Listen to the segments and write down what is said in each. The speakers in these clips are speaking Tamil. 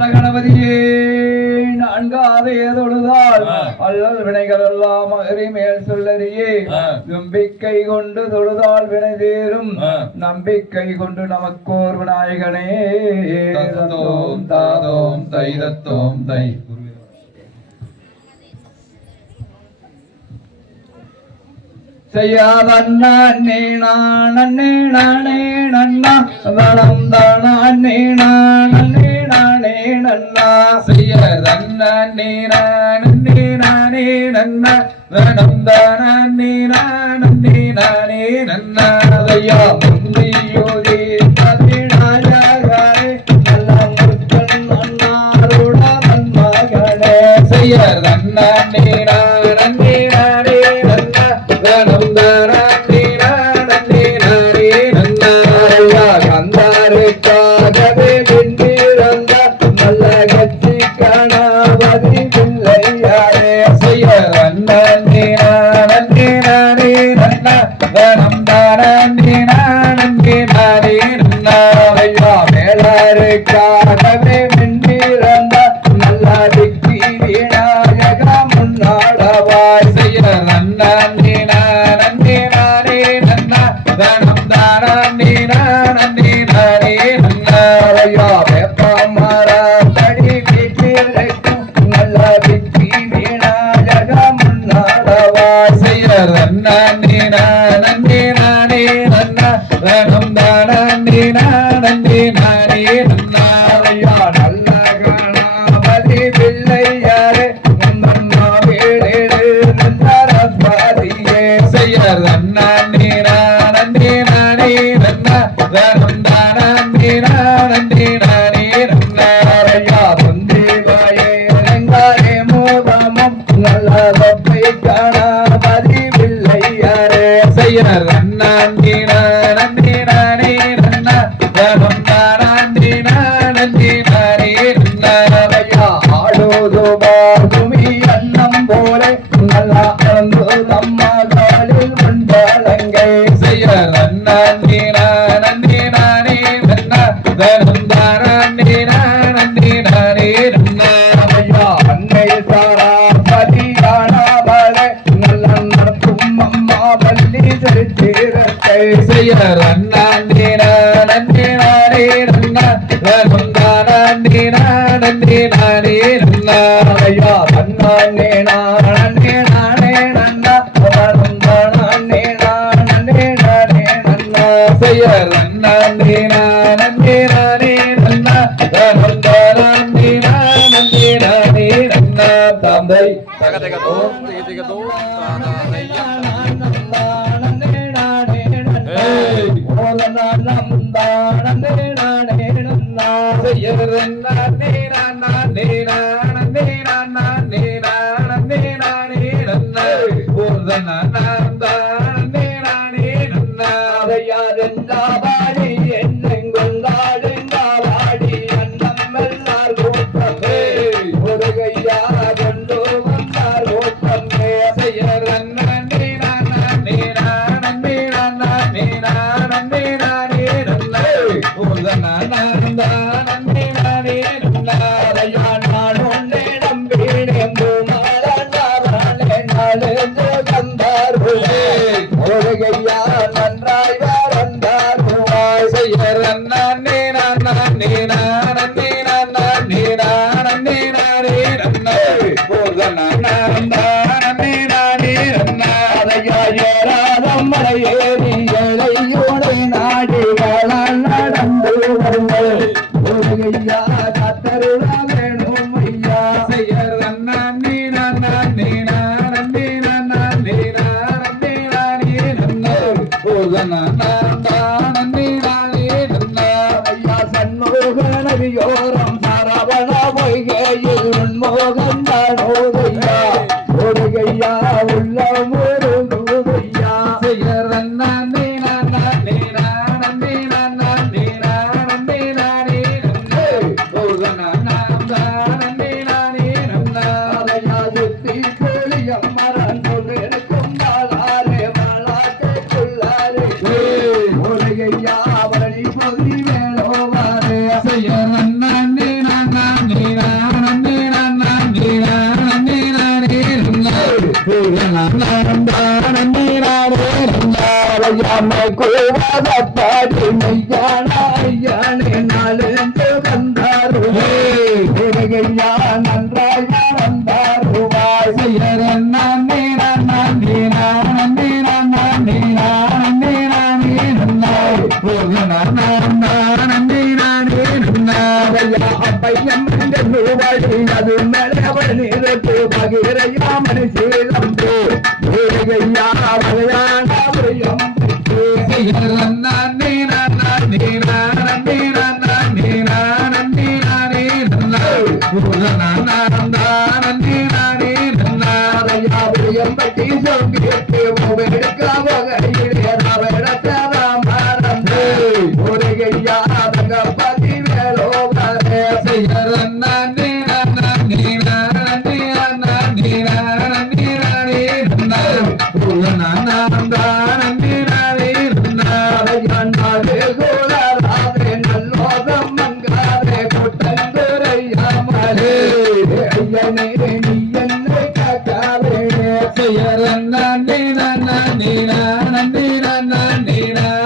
நல்ல கணபதியே நான்காவது தொழுதால் அல்லல் வினைகள் எல்லாம் மேல் சொல்லறியே நம்பிக்கை கொண்டு தொழுதால் வினை தீரும் நம்பிக்கை கொண்டு நமக்கோர் விநாயகனே தத்தோம் தாதோம் தை தத்தோம் தை செய்யாதண்ணா நன்னா வளம் தானா நன்னா செய்யதண்ணா நன்னா வளம் தானா நன்னா முந்தியோதி பதினாயகரே நல்ல முத்தன் நன்னாருட மன்மகனே செய்யதண்ணா கந்தாருக்காகவே வென்றிருந்த நல்ல கட்சி கணபதி பிள்ளையாரே செய்ய மேலாருக்காகவே வென்றிருந்த நல்ல விக்கி விநாயக முன்னாடவாய் செய்ய அன்னம் போல நல்லா நம்மளில் மண்டலங்கை செய்ய அன்னை சாரா பதியானவளை நல்ல நடத்தும் அம்மா பள்ளி சரித்திரத்தை செய்ய பாடி மையான ஐயானே நாளென்று வந்தாருவே ஐயா நன்றாய வந்தாருவாய் செய்யற நானே நானே நானே நானே நானே நானே அப்பையம் அது மேலவள் நீரத்து பகிரையா மனுஷீலம் ஐயா வகையானவயம் நானே நானே நானே நானே நானே நானே சொல்லிட்டு எடுக்காக பதி வேலோ செய்யற நானே நானே நானே நானே நானே கோலாரே நல்லோகம் மங்காரே கொட்டங்குரையாமலே ஐயனே நீ என்னை காக்காரே செய்யற நானே நானே நானே நானே நானே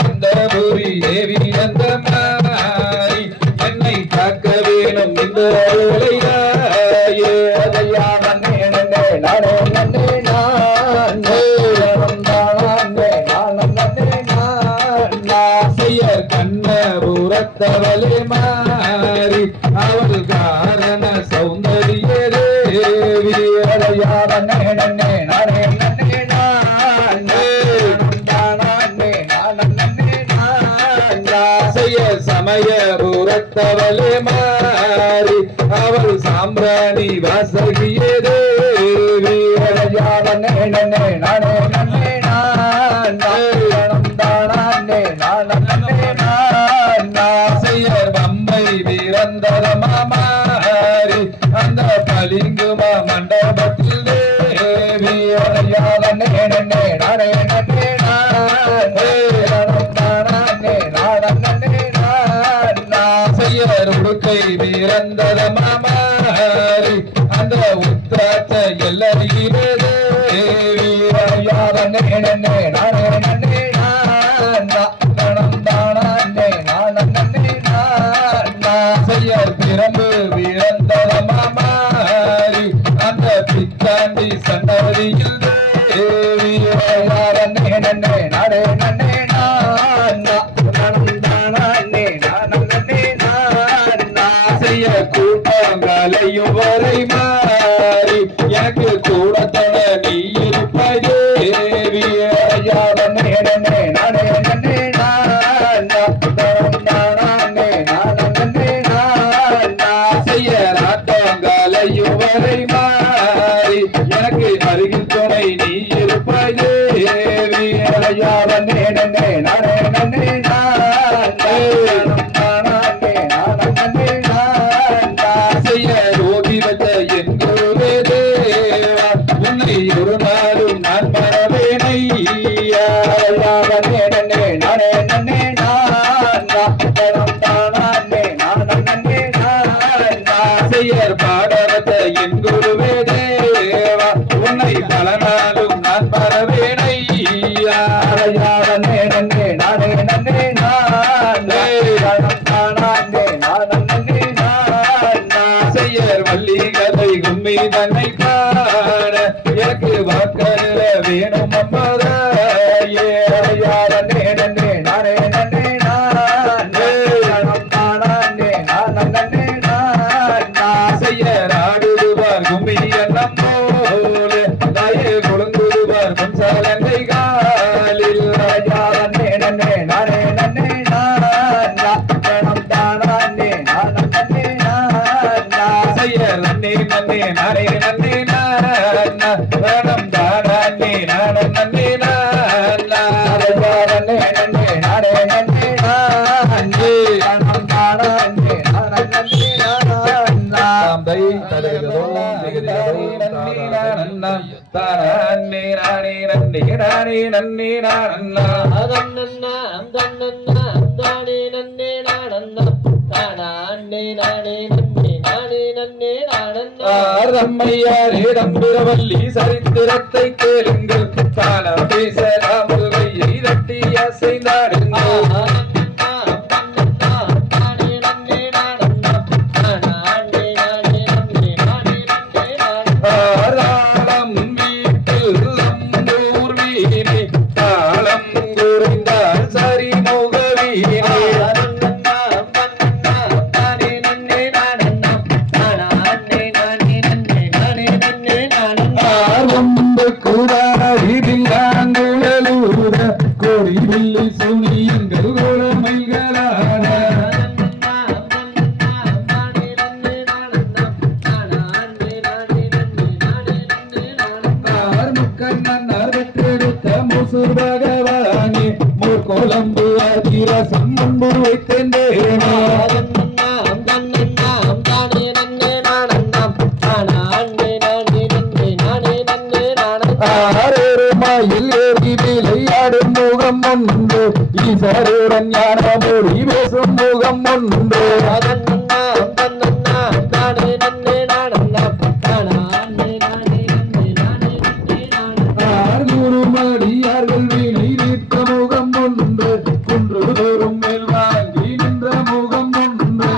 கந்தபுரி தேவி அந்த மாறி என்னை காக்க வேணும் இந்த கண்ணபுரத்தவளே மாறி அவள் காரண சௌந்தரிய தேவி சமயபுரத்தவளே மாறி அவள் சாம்பிராணி வாசகிய தேவி பம்பை வீரந்தரமா மாறி அந்த பளிங்குமா மண்டபத்தில் தேவி உடுக்கை வீரந்தரமா மாறி அந்த உத்திராட்ச எல்லரியிலே தேவி பிரம்பு வீரந்தரமா மாறி அந்த பித்தாண்டி சண்டவரியில் தேவி கூட்டங்களையும் வரை மாறி எனக்கு கூட தொட நீ இருப்பாய் தேவி நாட்டங்களையும் வரை மாறி எனக்கு அருகில் துணை நீ இருப்பாய் தேவி ரோகி வச்ச என் குருவே தேவா உன்னை ஒரு நாளும் நான் மறவேனையா பாடவத்த என் குருவே தேவா உன்னை பல நாளும் நான் மறவேனையா வள்ளிகதை கும்மி தன்னை காண எனக்கு வாக்கல்ல வேணும் அம்மதாயே ஆடுவார் கும்மி அண்ணம் போல தாயே குழுங்குடுவார் முன்சாலங்கை காலில் தானாம் தை தருகிறதோம் நன்னாம் தானே நானே நன்னே நானே நன்னே நானன்னா அதன்னன்னாம் தன்னன்னாம் தானே நன்னே நானன்னா தானே நானே நன்னே நானே நன்னே நானன்னா ரம்மையாரே ரம்பிரவல்லி சரித்திரத்தை கேளுங்கள் தான பேசலாம் முருகையை தட்டி அசைந்தாடுங்கள் பகவானே மூர்கோலம்பு அதிரசம் முன்பு வைத்தேன் ஆரேருமாயில் ஏறி விளையாடும் முகம் ஒன்று ஈசருடன் ஞான மொழி பேசும் முகம் ஒன்று குருமடியார்கள் வீணை நிற்க முகம் ஒன்று குன்று தோறும் மேல் வாங்கி நின்ற முகம் ஒன்று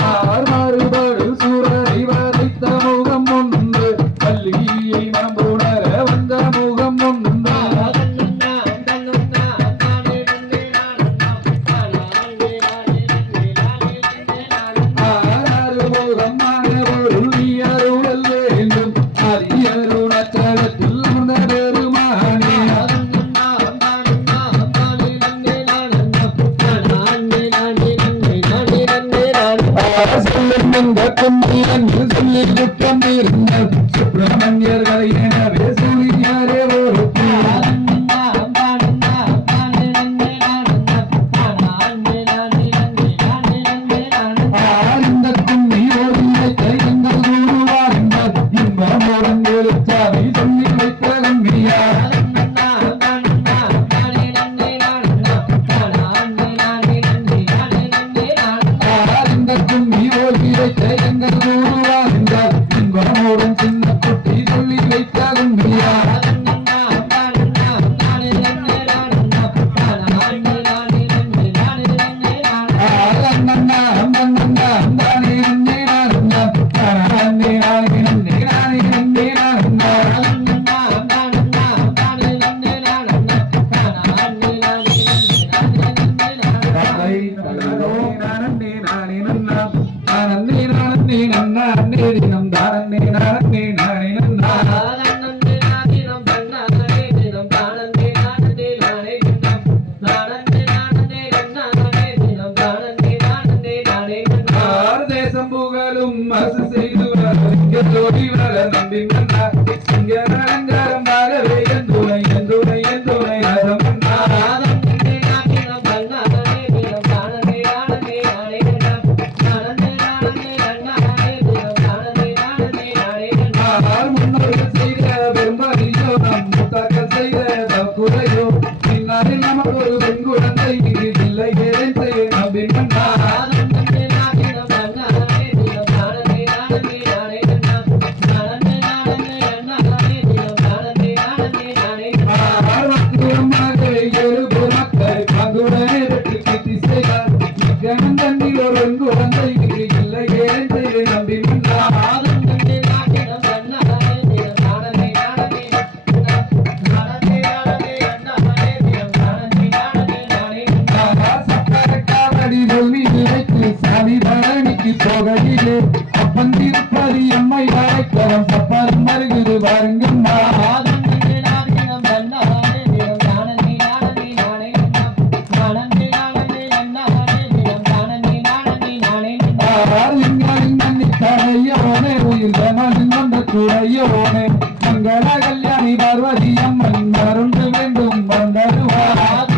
மாறுபாடு சூரரை வதைத்த முகம் ஒன்று கல்வியை மனம்புணர வந்த முகம் ஒன்று சொல்லி குற்றம் இருந்தால் சுப்பிரமணியர்களை எனவே சொல்லியாரே ஒரு ஆனந்த கும்மி ஓடியை கைகங்கள் கூறுவார்கள் இன்பமுடன் எழுத்தாவை சொல்லி வைத்த கம்பியா சின்ன குட்டி சொல்லி வைத்தாலும் அரசு செய்து ஜோடி வர நம்பி மன்னா சிங்க அலங்காரமாகவே எந்துணை எந்துணை எந்துணை ரசம் முன்னோர்கள் செய்த பெரும்பாலியோ நம் முத்தாக்கள் செய்த குறையோ பின்னாரில் நமக்கு ஒரு பெண் குழந்தை இல்லை நம்பி மன்னா போகையிலே அப்பந்திருப்பது எம்மை வாழைக்கரம் சப்பாரும் மருகுது வாருங்கம்மா தடையோனே உயிர் வந்த துறையோனே மங்கள கல்யாணி பார்வதி அம்மன் மருந்து வேண்டும் வந்தருவார்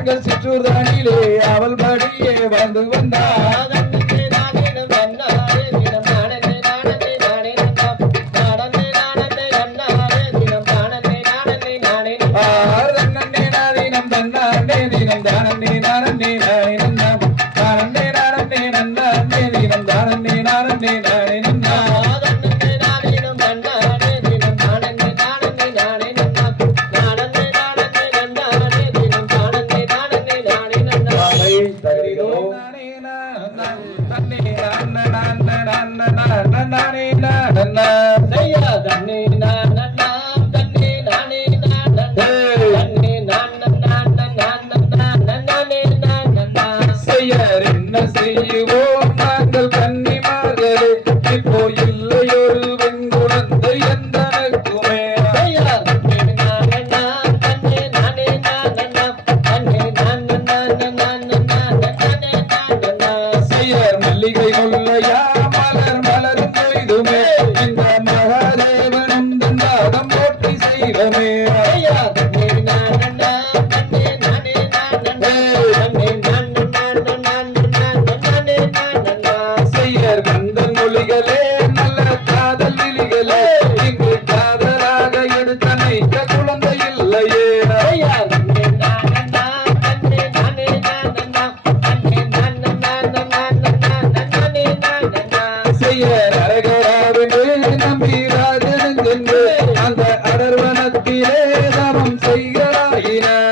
எங்கள் சிற்றூர்தானிலே அவள் படியே வந்து வந்தார் என்ன செய்வோம் நாங்கள் கன்னிமார்களே இப்போ இல்லையொரு பெண் குழந்தை எந்தனக்குமே மல்லிகை முல்லையா மலர் மலரும் கொய்துமே இந்த மகாதேவனும் தந்தாகம் போற்றி செய்வமே கந்தன் மொழிகளே நல்ல காதல் விழிகளே இங்கு காதலாக எடுத்தனைத்த குழந்தை இல்லையே நம்பி ராஜனென்று அந்த அடர்வனத்திலே தவம் செய்கிறாயினார்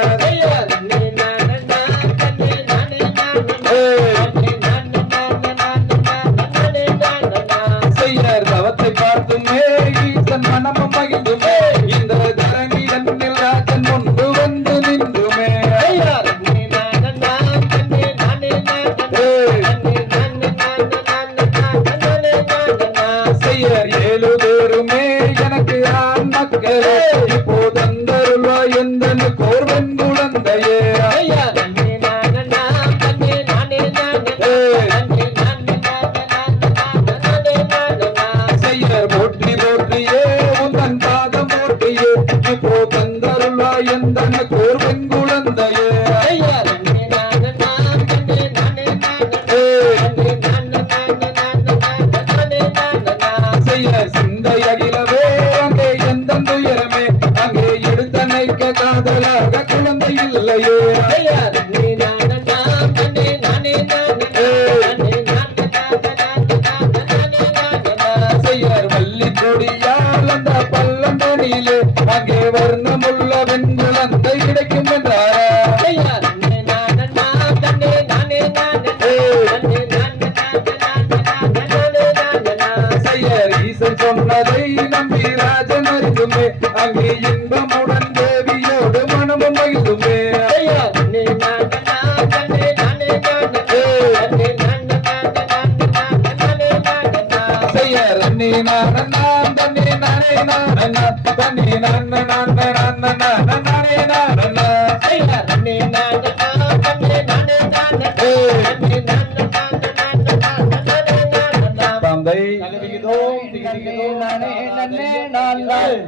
தவத்தை பார்த்துமே ஈசன் மனமும் மகிழ்ந்துமே இந்த தரணி தன்னில் ராஜன் முன்பு வந்து நின்றுமே ஏழு பேருமே எனக்கு ஆண் மக்களே இப்போ தந்தருள்வா எந்த கோர்வன் குழந்தையே போற்றி போற்றியே உந்தன் பாதம் போற்றியே இப்போ தந்தருள்வா எந்த கோர்வன் குழந்தையே சிந்தை அகிலவே அங்கே எந்த துயரமே அங்கே எடுத்தனைக்க காதலாக குழந்தை இல்லையே வள்ளி கொடியால் அந்த பள்ளந்தனிலே அங்கே வர்ணமுள்ள பெண் குழந்தை கிடைக்கும் என்றார் ஈசன் சொன்னதை நம்பி ராஜன் அறிந்துமே அங்கே இன்பமுடன் தேவியோடு மனமும் மகிழ்ந்துமே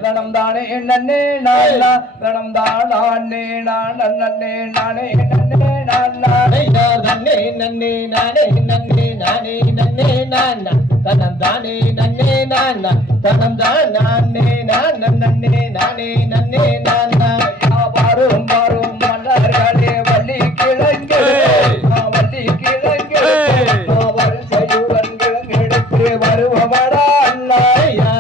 ரணம் தானே நன்னே நானா ரணம் தானே நானே நானே நன்னே நானா நன்னே நன்னே நானே நன்னே நானே நன்னே நானா தனம் தானே நன்னே நானா தனம் தானே நானே நன்னே நானே நன்னே நானா பாரும் பாரும் மன்னர்களே வள்ளி கிழங்கே வள்ளி கிழங்கே வரிசையுடன் கிழங்கெடுத்து வருவமடா அண்ணா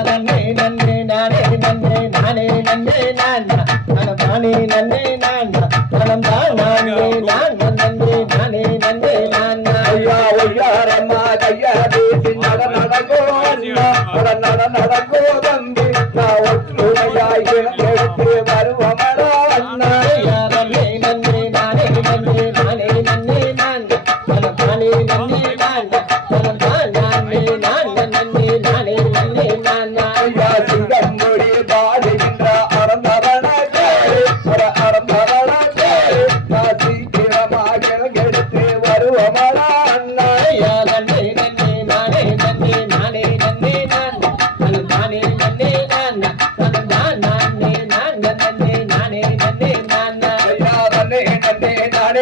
நன்னே நன்னே நானே நன்னே நானே நன்னே நானா தனம் தானே நன்னே நானா தனம் தானே நானே நன்னே நானே நன்னே நானா ஐயா ஒய்யாரம்மா கையா தேசி நட நடக்கோ அண்ணா நட நடக்கோ தம்பி நான் ஒற்றுமையாய் எடுத்து வருவமடா அண்ணா நன்னே நன்னே நானே நன்னே நானே நன்னே நானா தனம் தானே நன்னே நானா தனம் தானே நானே நன்னே நானே நன்னே நானா ஐயா சிங்கம் மொழி பாடுகின்ற அறந்தவனாக அறந்தவனாக நான் சீக்கிரமாக எடுத்து வருவமடா அண்ணா ஐயா நன்னே நன்னே நானே நன்னே நானே நன்னே நானா தனம் தானே நன்னே நானா தனம் தானே நானே நன்னே நானே நன்னே நானா ஐயா நன்னே நன்னே நானே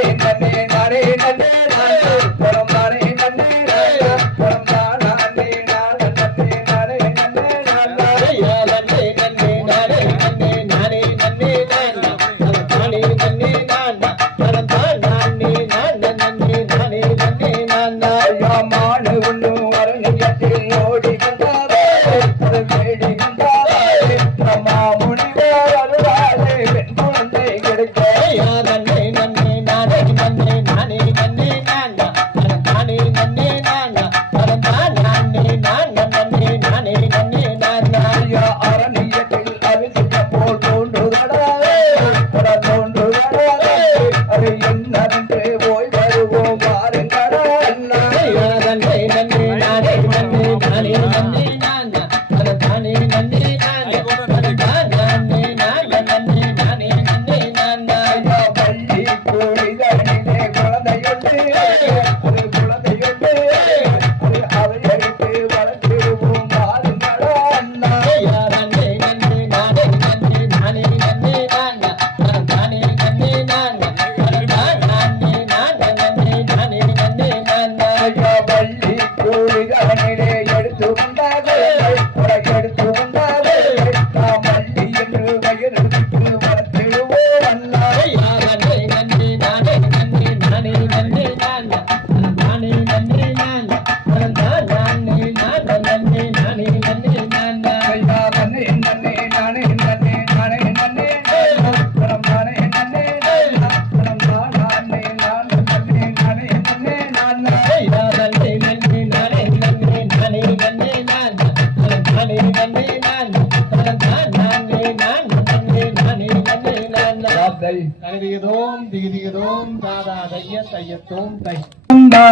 தந்தை தகதிகதோம் திகிதிகதோம் தாதா தைய தையத்தோம் தை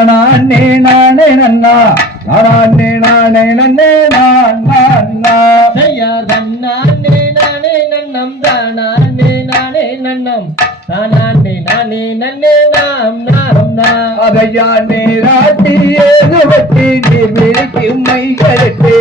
நானே நானே நன்னா நானே நானே நன்னே நானா செய்யார் தன்னானே நானே நன்னம் தானானே நானே நன்னம் தானானே நானே நன்னே நாம் நாம் நாம் அதையா நேராட்டி ஏது வட்டி நீர் விழிக்கு மைகளுக்கு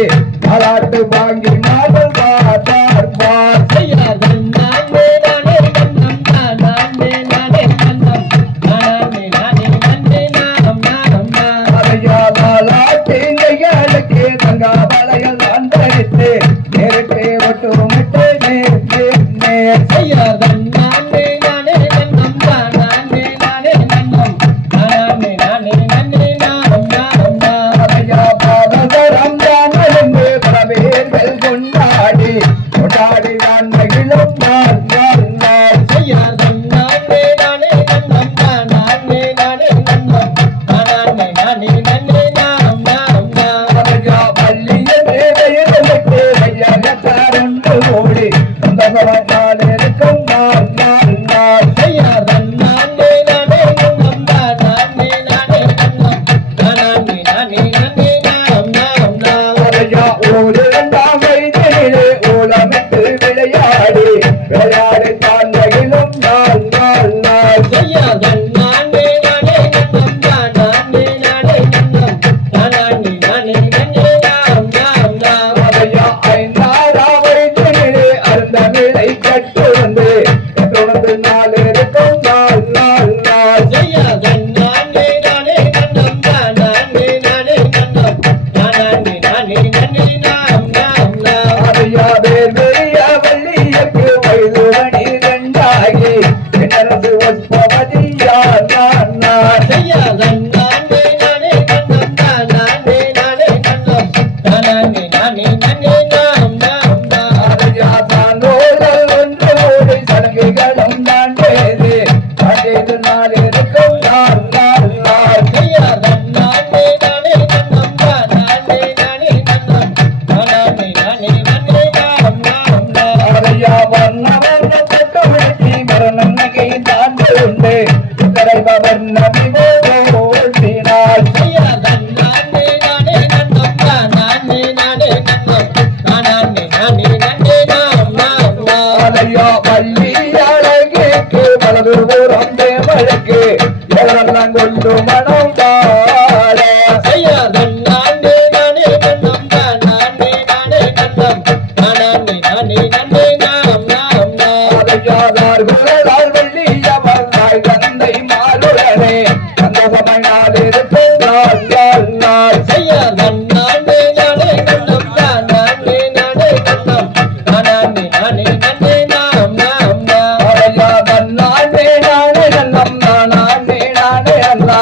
பாராட்டு வாங்கி மாதம் பார்த்தார் பார் செய்யார் தன்னானே நானே நன்னம் தானானே நானே நன்னம் தானானே நானே நன்னே நாம் நாம் நாம் அதையா நாளாட்டி கையாளுக்கு தங்கா வளையல் அந்தரித்து நேருக்கு ஒட்டுமிட்டு நேர் நேர் நேர் செய்யார் தன்னானே நானே நன்னம் தானானே நானே நன்னம் தானானே நானே நன்னே நாம் நாம் நாம் அதையா பாதசரம் தான் எழுந்து பரவேர்கள் கொண்டாடி கொண்டாடி நான் மகிழும் நாள் நாள் நாள் செய்யார் தன்னானே நானே நன்னம் தானானே நானே நன்னம் தானானே நானே நன்னே நாம் நாம் நாம் அதையா பள்ளிய தேவையிற்கு ஐயகத்தாரொன்று ஓடி சந்தோஷமாய் நான் இருக்கும் நாள் நாள் நாள் செய்யார் தன்னானே நானே நன்னம் தானானே நானே நன்னம் தானானே நானே நன்னே நாம் நாம் நாம் அதையா ஒரு இரண்டாம் வயதிலே ஓலமிட்டு விளையாடி விளையாடி தான் மகிழும் நாள் நாள் நாள் செய்யார் தன்னானே நானே நன்னம் தானானே நானே நன்னம் தானானே நானே நன்னே நாம் நாம் நாம் அதையா ஐந்தாறாம் வயதிலே அருந்த விளை கட்டு வந்து நாள் இருக்கும் நாள் நாள் நாள் செய்யார் தன்னானே நானே நன்னம் தானானே நானே நன்னம் தானானே நானே நன்னே நாம் நாம் நாம் அதையா வேர்வெளிய வள்ளியக்கு வயது மணி ரெண்டாகி பின்னரசு ஒப்பமதியா நான் நான் செய்யார் தன்னானே நானே நன்னம் தானானே நானே நன்னம் தானானே நானே நன்னே நாம் நாம் நாம் அதையா சான்றோர்கள் ஒன்று ஓடி சடங்குகளும் நான் செய்து அடைந்து நாள் இருக்கும் நாள் நாள் நாள் செய்யார் தன்னானே நானே நன்னம் தானானே நானே நன்னம் தானானே நானே நன்னே நாம் நாம் நாம் அதையா வண்ண வண்ண தட்டு விளக்கி மரணம் நகை தாண்டு உண்டு வர்ண விவோடினாள் செய்யார் தன்னானே நானே நன்னம் தானானே நானே நன்னம் தானானே நானே நன்னே நாம் நாம் நாம் அதையா பள்ளி அழகிற்கு வலது பூரம் தேவழுக்கு எவரெல்லாம் கொண்டு மனம் பாட செய்யார் தன்னானே நானே நன்னம் தானானே நானே நன்னம் தானானே நானே நன்னே நாம் நாம் நாம் அதையாதார் குரலால் வெள்ளியவர் தாய் தந்தை மாறுடனே அந்த சமையால் இருக்கும் நாள் நாள் நாள் செய்யார் தன்னானே நானே நன்னம் தானானே நானே நன்னம் தானானே நானே நன்னே நாம் நாம் நாம் அதையா தன்னானே நானே நன்னம் நானே நானே அண்ணா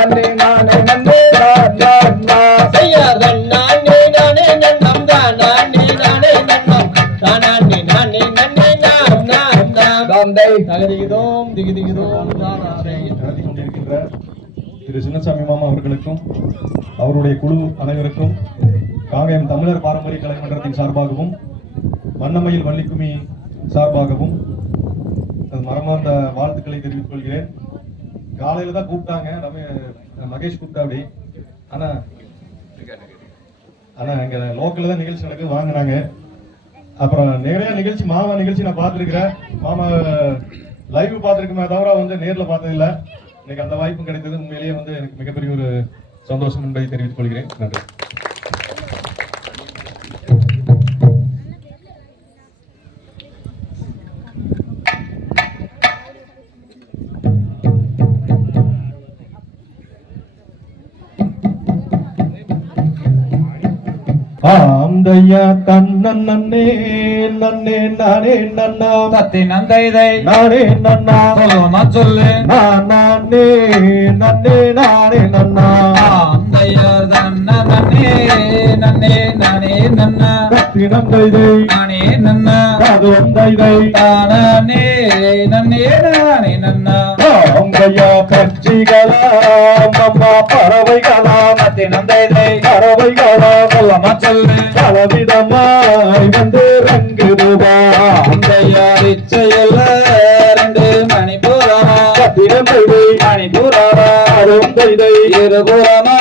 அனே நானே நன்னே நான் நான் நான் செய்யார் தன்னானே நானே நன்னம் தானானே நானே நன்னம் தானானே நானே நன்னே நாம் நாம் நாம் தந்தை தகதிகதோம் திகிதிகதோம் தாதா நடத்தி கொண்டிருக்கின்ற திரு சின்னசாமி மாமா அவர்களுக்கும் அவருடைய குழு அனைவருக்கும் காங்கயம் தமிழர் பாரம்பரிய கலைமன்றத்தின் சார்பாகவும் வண்ணமயில் வள்ளிக்குமி சார்பாகவும் மரமார்ந்த வாழ்த்துக்களை தெரிவித்துக் கொள்கிறேன். காலையில தான் கூப்பிட்டாங்க, மகேஷ் கூப்பிட்டா அப்படி. ஆனா இங்க லோக்கல்ல தான் நிகழ்ச்சி நடக்குது வாங்கினாங்க. அப்புறம் நிறைய நிகழ்ச்சி மாமா நிகழ்ச்சி நான் பார்த்துருக்கிறேன். மாமா லைவ் பார்த்துருக்குமே தவிர வந்து நேர்ல பார்த்தது இல்லை. இன்னைக்கு அந்த வாய்ப்பும் கிடைத்தது. உண்மையிலேயே வந்து எனக்கு மிகப்பெரிய ஒரு சந்தோஷம் என்பதை தெரிவித்துக் கொள்கிறேன். நன்றி. ஆந்தையா தன்னன் நன்னே நன்னே நானே நன்னா தத்தி நந்தைதை நானே நன்னா சொல்லுவனா சொல்லு நானே நன்னே நானே நன்னா ஆந்தையர் தன்ன நன்னே நன்னே நானே நன்னா தத்தி நந்தைதை நானே நன்னா காதொந்தைதை தானே நன்னே நானே நன்னா ஆந்தையா பட்சிகளாம் அம்மா பறவைகளாம் தத்தி நந்தைதை பறவைகளாம் சொல்லுவனா சொல்லு பலவிதமாய் வந்து ரங்குதுவா ஆந்தையார் இச்சையில் ரெண்டு மணிபுரமா சத்திரம் தைதை மணிபுரமா அரும் தைதை இருபுறமா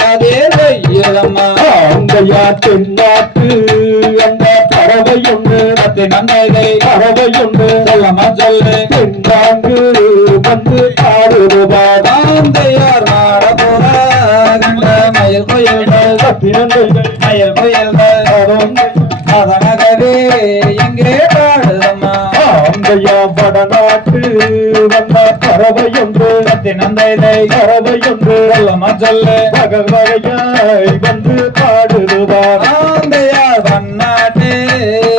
கதிர் தையலம்மா அங்கையா தென்னாட்டு அந்த பறவை ஒன்று நந்தை பறவை ஒன்று சொல்லமா சொல்லு தென்னாங்கு வந்து பாடுவார் ஆந்தையார் மாட போற கண்ட மயில் கோயில்கள் சத்திரம் தைதை மயில் கோயில்கள் அரும் அதனகவே எங்கே பாடுதம்மா அங்கையா வடநாட்டு வந்த பறவை ஒன்று நந்தை பறவை ஒன்று சொல்லமா சொல்லு வகை வகையாய் வந்து பாடுவார் ஆந்தையார் வண்ணாட்டு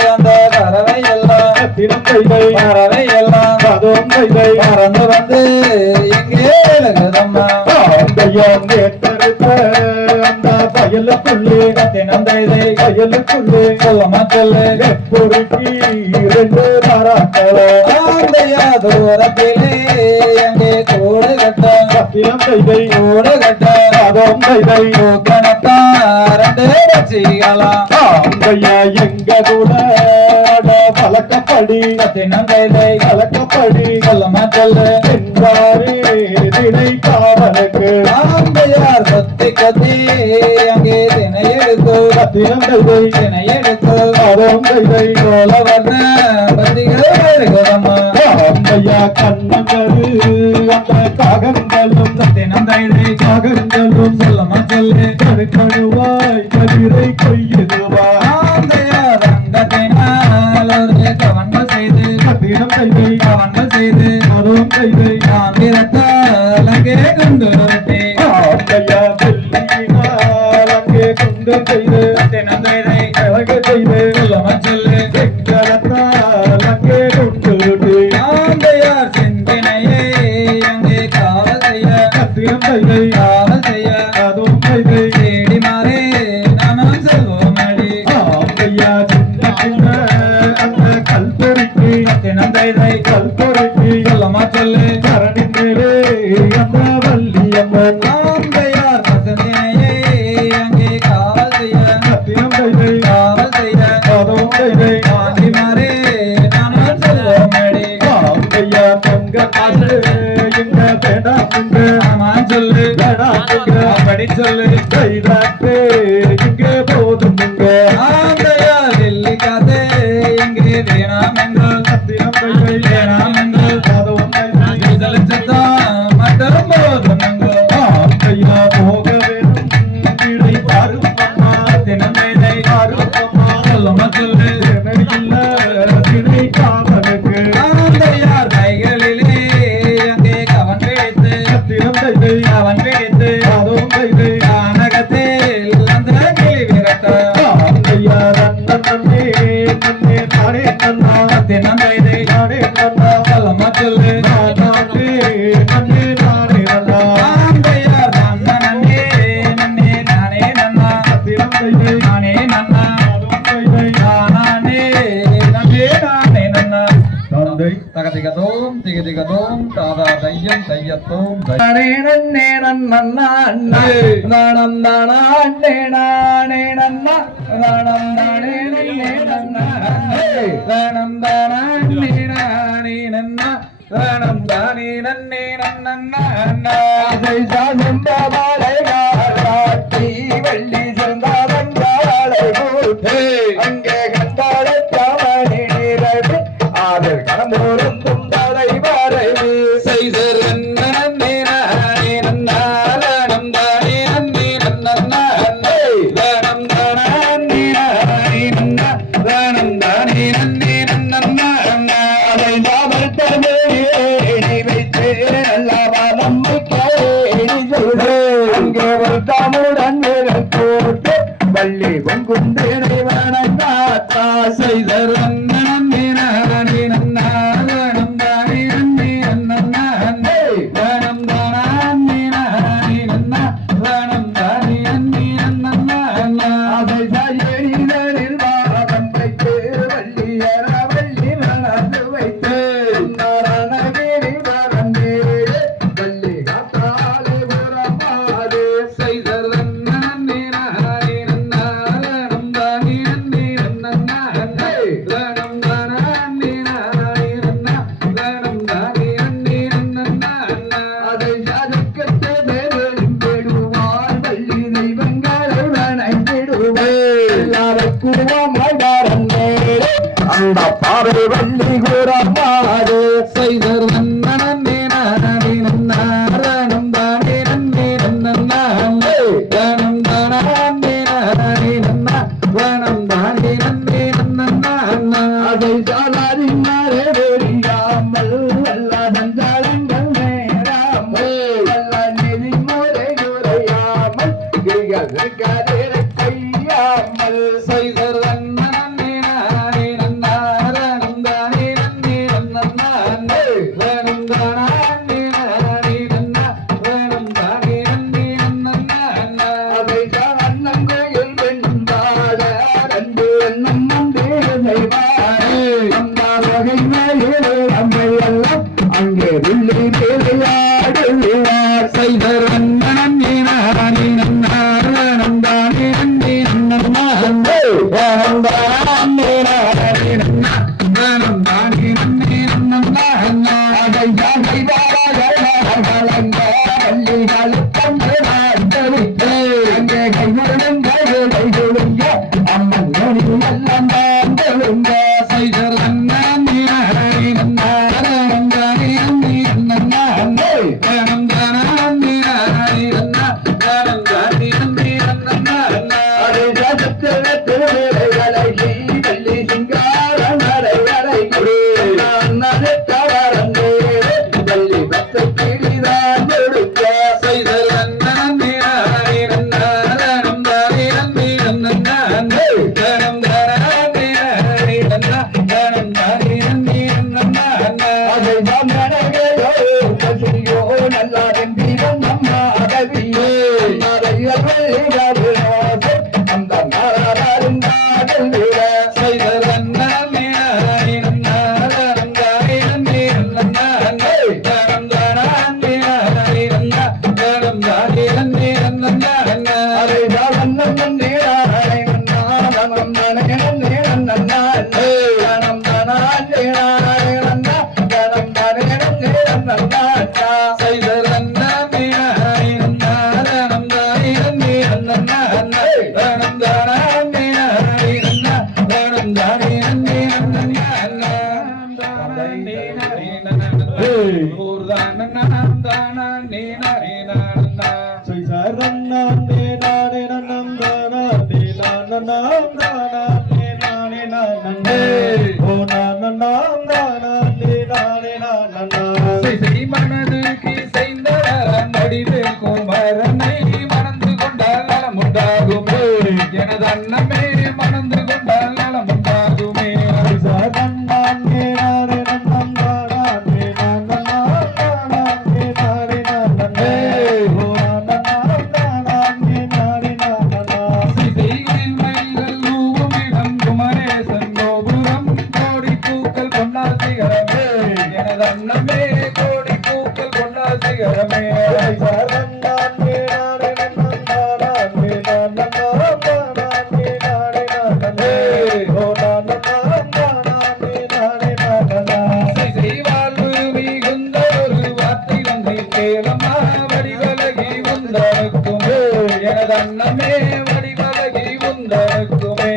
அந்த பறவை எல்லாம் சத்திரம் தைதை பறவை எல்லாம் அதுவும் தைதை பறந்து வந்து எங்கே விலகுதம்மா அங்கையா நேற்றெடுத்த அந்த வயலுக்குள்ளே நந்தை வயலுக்குள்ளே சொல்லமா சொல்லு பொறுக்கி இரண்டு தாராக்கள ஆந்தையா தூரத்திலே எங்கே கூடு கட்ட சத்திரம் தைதை கூடு கட்ட அதுவும் தைதை கணத்தாரண்டு ரசிகளா அங்கையா எங்க கூட பழக்கப்படி நந்தை பழக்கப்படி சொல்லமா சொல்லு என்றாரே தினை காவலுக்கு ஆந்தையார் கொத்தி கொத்தி அங்கே தினை எடுத்து சத்திரம் தைதை தினை எடுத்து அதுவும் தைதை கோல வர்ண பத்திகள் வருகிறம்மா அங்கையா கண்ணங்களு அந்த காகங்களும் நந்தை காகங்களும் சொல்லமா சொல்லு கணுவாய் கதிரை கொய்யுதுவா ஆந்தையார் அங்கத்தினால் ஒரு கவன்கள் செய்து சத்திரம் தைதை கவன்கள் செய்து அதுவும் தைதை ஆந்திரத்தால் அங்கே கொண்டு வரட்டே அங்கையா வெள்ளியினால் அங்கே கொண்டு செய்து நந்தை அழகு செய்து சொல்லமா சொல்லு வெங்கலத்தால் அங்கே கொண்டு ஆந்தையார் சிந்தனையை அங்கே காவல் செய்ய சத்திரம் தைதை காவல் செய்ய அதுவும் தைதை தேடி மாறே நானும் செல்வோமடி அங்கையா சின்ன சின்ன அந்த கல்பொறிக்கு நந்தை கல்பொறிக்கு சொல்லமா சொல்லு கரணின் மேலே அந்த வள்ளியம்மன் ஆந்தையார் பசந்தினையை அங்கே காவல் செய்ய சத்திரம் தைதை காவல் செய்ய அதுவும் தைதை வாங்கி மாறே நானும் செல்வோமடி அங்கையா தங்க காசு இங்க வேண்டாம் ஆமா சொல்லு அப்படி சொல்லு கைதாட்டு இங்கே போதும் ஆந்தையார் வெள்ளி காசே இங்கே வேணாம் என்றால் சத்திரம் தைதை வேணாம் என்றால் அதுவும் தைதை லட்சத்தான் மட்டும் போதும் எங்கோ அங்கையா போக வேணும் இடை பாரும் அம்மா தினந்தை பாரும் அம்மா சொல்லுமா சொல்லு திணையில்ல திணை காவலுக்கு ஆந்தையார் கைகளிலே அங்கே கவன் பிடித்து சத்திரம் தைதை கவன் பிடித்து அதுவும் தைதை கானகத்தில் அந்த கிளி விரட்ட அங்கையா நன்னே நன்னே நானே நன்னா தினந்தை நானே நன்னா சொல்லுமா சொல்லு நானே நன்னே நானே நன்னா ஆந்தையார் நன்னே நன்னே நானே நன்னா சத்திரம் தைதை நானே நன்னா அதுவும் தைதை நானே நன்னே நானே நன்னா தந்தை தகதிகதோம் திகதிகதோம் தாதா தையம் தையத்தோம் நானே நன்னே நன்னா நாணம் தானே நானே நன்னா நாணம் தானே நன்னே நன்னா நாணம் தானே நானே நன்னா நாணம் தானே நன்னே நன்னா ஆசை சாதம் பாலை காட்டி வள்ளி சிறந்தாரங்காலை கூட்டு அங்கே கண்டாளை தாமணி நிறவு ஆதர் கடமோரும் துண்டாலை வரைவு செய்தர் நன்னே நானே நன்னா ரணம் தானே நன்னே நன்னா ரணம் தானே நானே நன்னா ரணம் தானே நன்னே நன்னா அதை நாமல் தருவேணி வைத்து நல்லவா நம்மை கேணி சொல்வே சைதர் நன்னே நானே நன்னாரணம் தானே நன்னே நன்னானே தானம் தானே நானே நன்னா வனம் தானே நன்னே நன்னானா அதை சாதாரி மாறே தெரியாமல் வல்ல சஞ்சாரங்கள் நேராமல் வல்ல நிதி முறை குறையாமல் கதிரை கையாமல் சைதர் நன்னே நானே நன்னாரணம் தானே நன்னே நன்னானே வனம் தானே நானே நன்னா வனம் தானே நன்னே நன்னானா அதை அண்ணங்கோயில் வெண்பாட அன்பு எண்ணம் வந்தே செய்வாரே அந்த வகை மேலே அம்மை எல்லாம் அங்கே உள்ளி விளையாடுவார் சைதர் நன்னே நானே நன்னாரணம் தானே நன்னே நன்னானே வனம் தானே நானே நன்னா வனம் தானே நன்னே நன்னானா அதை யாகை வாழங்க பள்ளிகள் தந்து வாழ்த்தவிட்டு அங்கே கைவருடம் கைகளை கொடுங்க அம்மன் மணி எல்லாம் வாழ்ந்தவிங்க சைதர் நன்னே நானே நன்னாரணம் தானே நன்னே நன்னானே வனம் தானே நானே நன்னா வனம் தானே நன்னே நன்னானா அதை ஜகத்தில் திருவிளைகளை பள்ளி சிங்கார நரை வரை நடைத்தவரந்தே பள்ளி பத்து கிளிதான் கொடுக்க சைதர் நன்னே நானே நன்னாரணம் தானே நன்னே நன்னானே வனம் தானே நானே நன்னா வனம் தானே நன்னே நன்னானா அதை மனைவியோ பசியோ நல்லாரின் தீபம் அம்மா அகவியோ அந்த நாராரின் நாடல் விட சைதர் நன்னே நானே நன்னாரணம் தானே நன்னே நன்னானே வனம் தானே நானே நன்னா வனம் தானே நன்னே நன்னானா அதை நன்னன் நேரானை நன்னானம் நானே நன்னன் நானே கணம் தானே நானே நன்னா கணம் தானே நன்னா சைதர் நன்னே நானே நன்னாரணம் தானே நன்னே நன்னானா வனம் தானே நானே நன்னா வனம் தானே நன்னே நன்னானா தானே நானே நன்னா ஊர்தான நாம் தானே நானே நன்னா மனதுக்கு செய்தவரன் வடிவேல் குமரனை மணந்து கொண்டால் நலமுண்டாகுமே எனது அண்ணமே மணந்து கொண்டால் நலமுண்டாகுமே சிதையில் மயில்கள் ஊவும் இடம் குமரேசன் கோபுரம் கோடி பூக்கள் கொண்டால் சிகரமே எனது அண்ணமே கோடி பூக்கள் கொண்டால் சிகரமே செய்வாழ்வு மிகுந்த ஒரு வார்த்தை வந்து கேளம்மா வடிவலகி உந்தனுக்குமே எனது அண்ணமே வடிவலகி உந்தனுக்குமே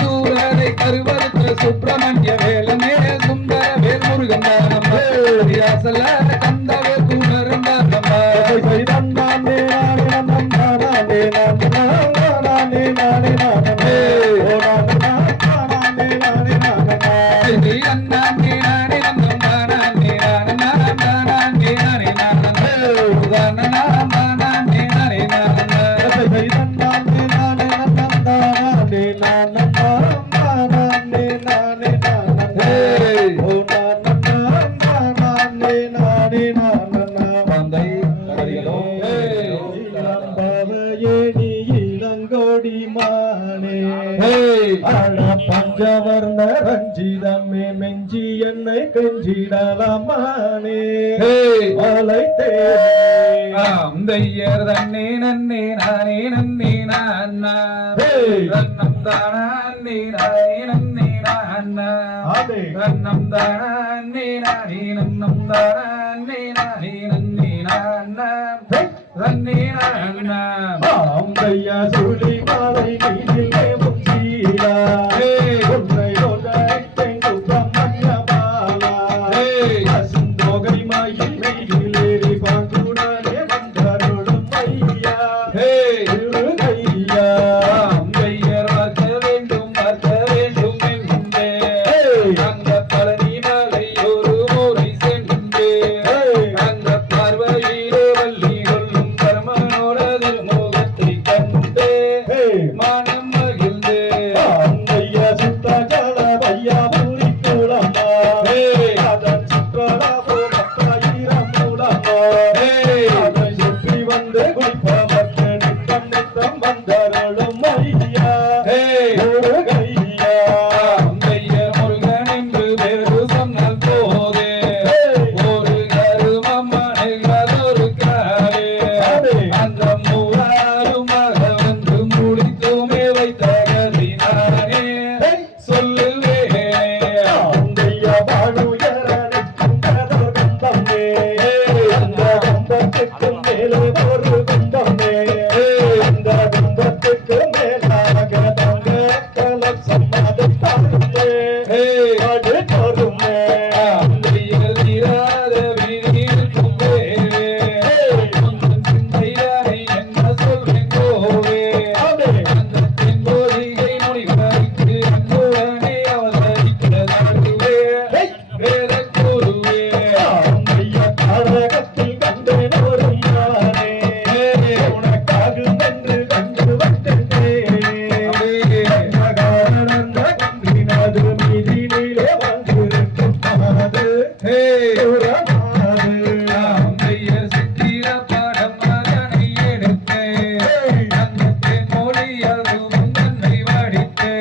சூரரை கருவறுத்த சுப்பிரமணிய வேலனே சுந்தர வேல் முருகன் தானம்மா கந்தவே குமரன் தானம்மா பஞ்சவர்ண ரஞ்சிதமே மெஞ்சி என்னை கெஞ்சிடலாமானே மலை தேர் தன்னே நன்னே நானே நன்னே நான்னா தன்னம் தானே நானே நன்னே நான்னா தன்னம் தானே நானே நன்னம் தானே நானே நன்னே நான்னா தன்னே நான்னா அம்பையா சுழி மாலை நீதிலே முச்சீலா உன்னை ஒன்றை தெங்குப்ரமண்ய பாலா அசுந்தோகை மாயில் மெய்யிலேறி பாங்குடனே வந்தருளும் ஐயா ஐயா அம்பையர் பார்க்க வேண்டும் என்றே அந்த பழனி மலை ஒரு முறை சென்றே அந்த பார்வையிலே வள்ளி கொள்ளும் கர்மனோட திருமுகத்தை கண்டே மனம் மகிழ்ந்தே ஐயா சுத்த ஜல ஐயா பூரி கூலம்மா அதன் சுற்றலாவோ பத்தாயிரம் மூலம்மா அதை சுற்றி வந்து குளிப்பவர்க்கு நித்தம் நித்தம் வந்தருளும் ஐயா கையா அம்பையர் முருகன் என்று பேரு சொன்னால் போதே ஒரு கருமம்மனைகளொரு காவே அந்த மூவாருமாக வந்து முடித்துமே வைத்த கதினானே சொல்லுவேனே ஐயா வானுயரனுக்கும் கதர் கும்பமே அந்த கும்பத்துக்கும் மேலே ஒரு கும்பமே அந்த கும்பத்துக்கு மேலாக தங்க கலசம் அது தருமே அது தருமே அம்பையர் தீராத வீணிருக்கும் வேவே உந்தன் சிந்தையானை என்ன சொல்வேன் கோவே அந்த தென்போதிகை முனிவருக்கு அன்புடனே அவதரிக்கிறதே வேத குருவே ஐயா தாரகத்தில் கண்டேன் ஒரு நானே உனக்காக என்று கண்டு வந்தேன் காரணந்த குன்றினது மீதினிலே வந்திருக்கும் மனது அம்பையர் சித்திர பாடம் அதனை எடுத்தே அந்த தென்மொழியால் தன்னை வாடித்தே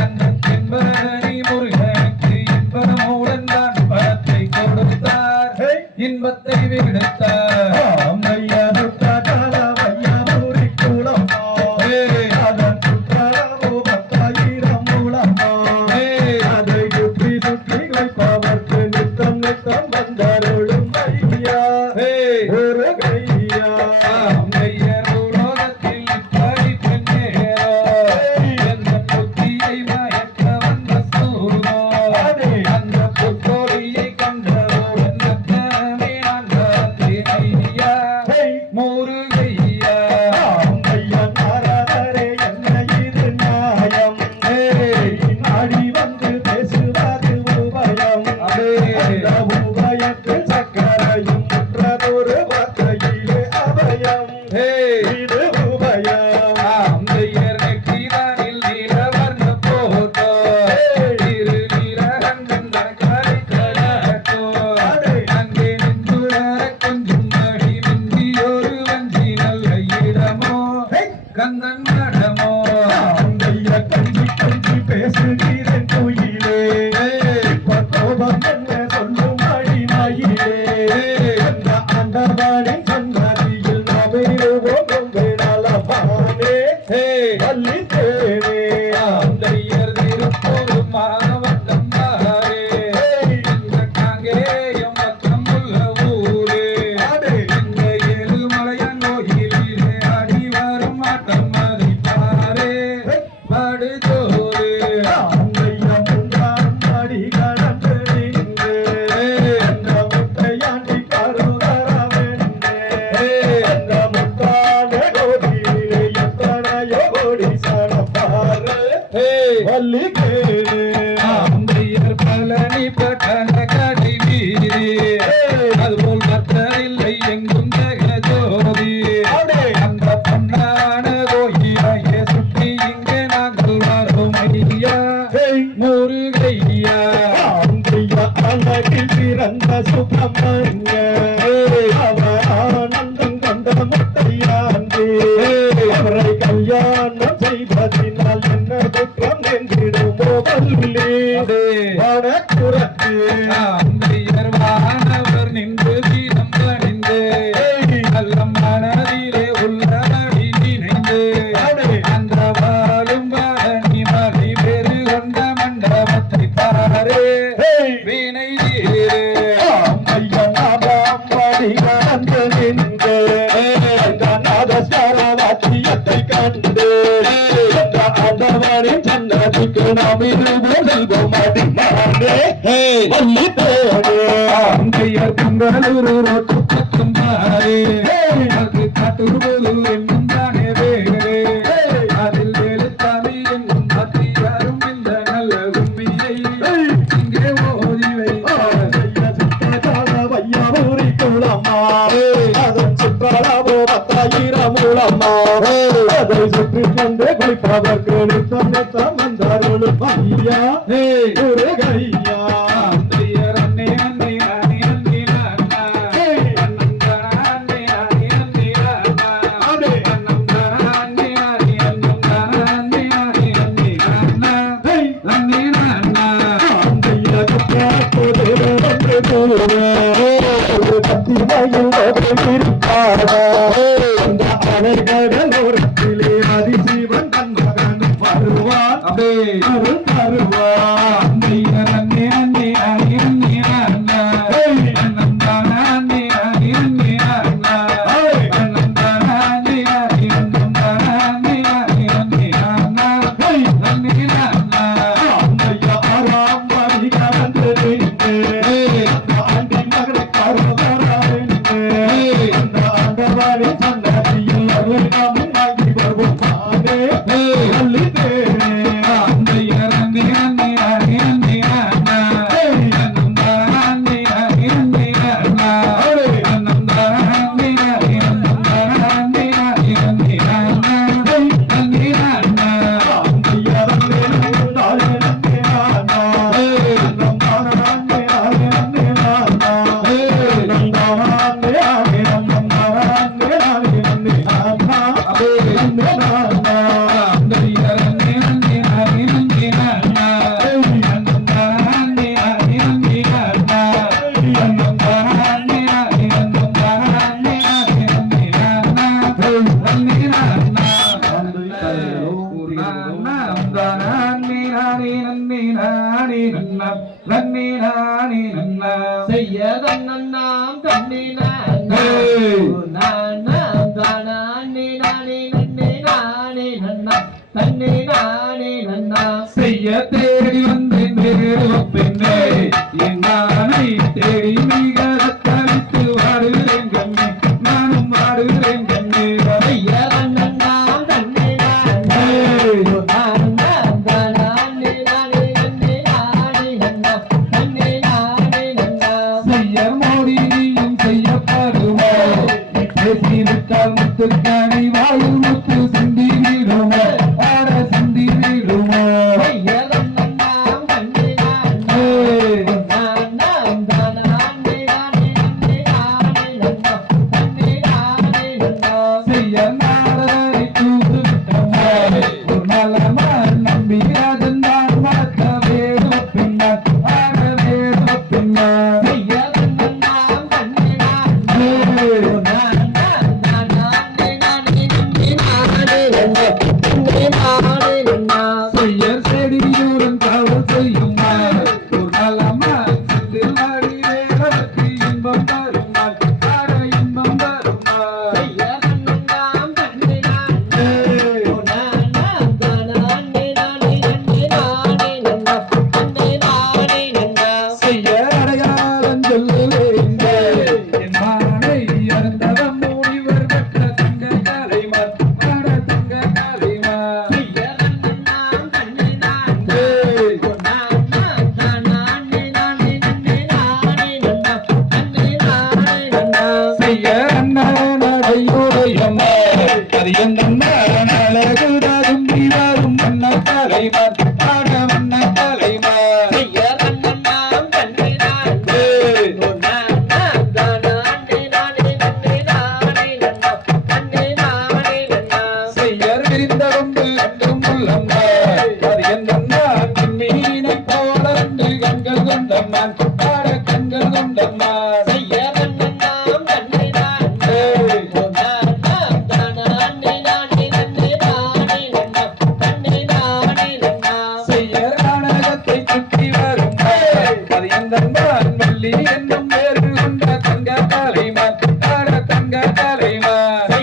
அந்த தென்பரணி முருகனுக்கு இன்பமுடன் தான் பணத்தை கொடுத்தார் இன்பத்தை விடுத்தார் ஐயா சுற்றால ஐயா பூரி கூலம்மா அதன் சுற்றாலோ 10,000 மூலம்மா அதை சுற்றி சுற்றி வைப்பவர்க்கு நித்தம் நித்தம் வந்தருளும் ஐயா ஒரு கையா அம்பையர் உலோகத்தில் இப்படி பெண்ணேரோ எந்த புத்தியை மயக்க வந்த சூரோ அந்த புத்தோடியை கண்டவுடன் நத்தனமே நான் பார்த்தேன் ஐயா முருகையா ஐயா நாரதரே என்ன இது நியாயம் நாடி வந்து பேசுவது உபயம் அந்த உபயத்தில் சக்கரையும் முற்றதொரு வார்த்தையிலே அபயம் இது உபயம் அம்பையர் நெற்றிவானில் நீலவர்ண போட்டோ திரு நீலகண்டன் தனக்காரை தலட்டோ அங்கே நின்றுடர கொஞ்சம் மடி மிஞ்சி ஒரு வஞ்சி நல்ல இடமோ கந்தன் மடமோ ஐயா கஞ்சி கஞ்சி பேசுகிறேன் குயிலே இப்ப கோபம் என்ன சொல்லும் அடிமையிலே அந்த ஆண்டவனின் சன்னதியில் நபையோவும் நலமான நாதஸ்வர வாத்தியத்தை கண்டு ஆண்டவனின் சன்னதிக்கு நாம் இருவர் செல்வோம் அடிமானே வள்ளி தேனே அங்கையர் பொங்கலூர் ரோட்டு பக்கம் பாரு அது காட்டுருவது என்னும் தானே வேறு அதில் வேலுத்தாமி என்னும் அத்தியாரும் இந்த நல்ல உண்மையை இங்கே ஓதி வையாவூரி குளம்மா அதன் சுற்றளவோ 10,000 மூலம்மா அதை சுற்றி கொண்டு குளிப்பதற்கு நித்தம் நித்தம் வந்தாருளும் ஐயா ஒரு கையா அங்கையர் அன்னை அன்னை அன்னை அன்னை அண்ணா அண்ணே அன்னை அன்னை அண்ணா அண்ணே அன்னை அன்னை அன்னை அன்னை அண்ணா அன்னை அண்ணா அதிசீவன் தன் மகன் வருவான் வருவான் அங்கையர் அன்னை அன்னை அன்னை அன்னை அண்ணா அண்ணே அன்னை அன்னை அண்ணா அண்ணே அன்னை அன்னை அன்னை அண்ணா அன்னை அண்ணா ஐயா ஆறாம் வரிக வந்து ஆண்டி மகளை கருவரான் அந்த ஆண்டவனை சன்னதியில் அருள் நாமும் வாங்கி வருவோம் தானே வள்ளி தேனே அங்கையர் அன்னை அன்னை அன்னை அன்னை அண்ணா அண்ணே அன்னை அன்னை அண்ணா அண்ணே அன்னை அன்னை அன்னை அண்ணா அன்னை அண்ணா செய்யதன்னாம் தன்னினாம் நானாம் தானானே நானே நன்னே நானே நன்னா தன்னே நானே நன்னா செய்ய தேடி வந்தேன் பெண்ணே என் நானை தேடி மிக தவித்து வாடுகிறேன் கண்ணே நானும் வாடுகிறேன் கண்ணே செய்யதன்னாம் தன்னினாம் நானாம் தானானே நானே நன்னே நானே நன்னா தன்னே நானே நன்னா செய்ய மோடி நீயும் செய்யப்படுமோ பேசிவிட்டால் முத்துக்கானை வாயு முத்து சிந்தி விடுமோ ஆட சிந்தி விடுமோ செய்யதன்னாம் தன்னினாம் நானாம் தானானே நானே நன்னே நானே நன்னா தன்னே நானே நன்னா செய்ய நாடரை தூது விட்டோமோ ஒரு நலமா நம்பி ராஜன் தான் மறக்க வேடு பின்னார் ஆட வேடு பின்னார் செய்யதன்னாம் தன்னினாம் செய்யர் செடியுடன் காவல் செய்யுமா ஒரு நலமா சிந்தில் வாடி வேறவர்க்கு இன்பம் தருமாள் ஆட இன்பம் தருமாள் செய்ய அடையாளம் சொல்லுவேங்க என் மானை அருந்தவம் மூடிவர் பெற்ற தங்க கலைமான் ஆட தங்க கலைமான் செய்ய அண்ணனையுடையம்மா அது எந்த அழகுதாரும் தீவாரும் மன்ன கலைமான் ஆட மன்ன கலைமான் செய்யர் விரிந்த கொண்டு கண்டும் உள்ளம்மா அது எந்த மீனை போல ரெண்டு கண்கள் கொண்டம்மான் ஆட கண்கள் கொண்டம்மான் செய்யர் நாடகத்தை சுற்றி வரும் அது எந்த வள்ளி என்னும் வேறு கொண்ட தங்க கலைமான் ஆட தங்க கலைமான்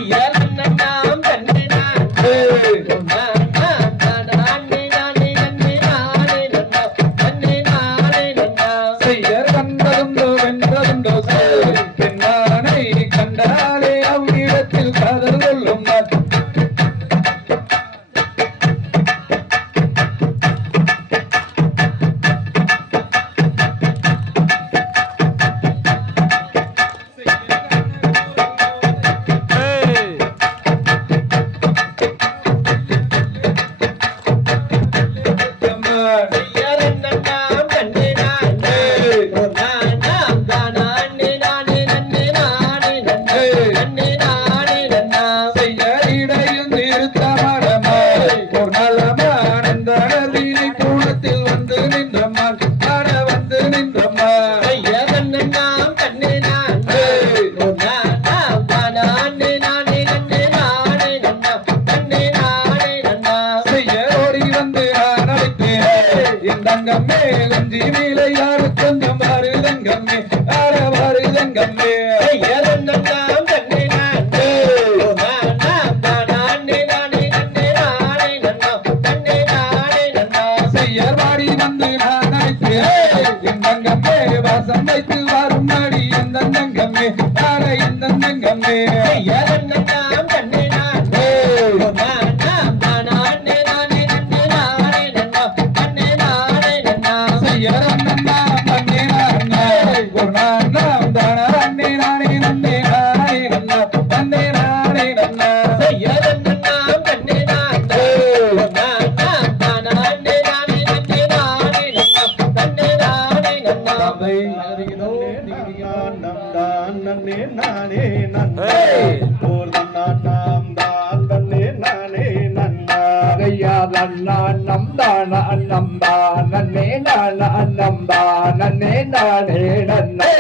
நம் தான அன்னம் தானே நான அன்னம் தானே நானே நன்னே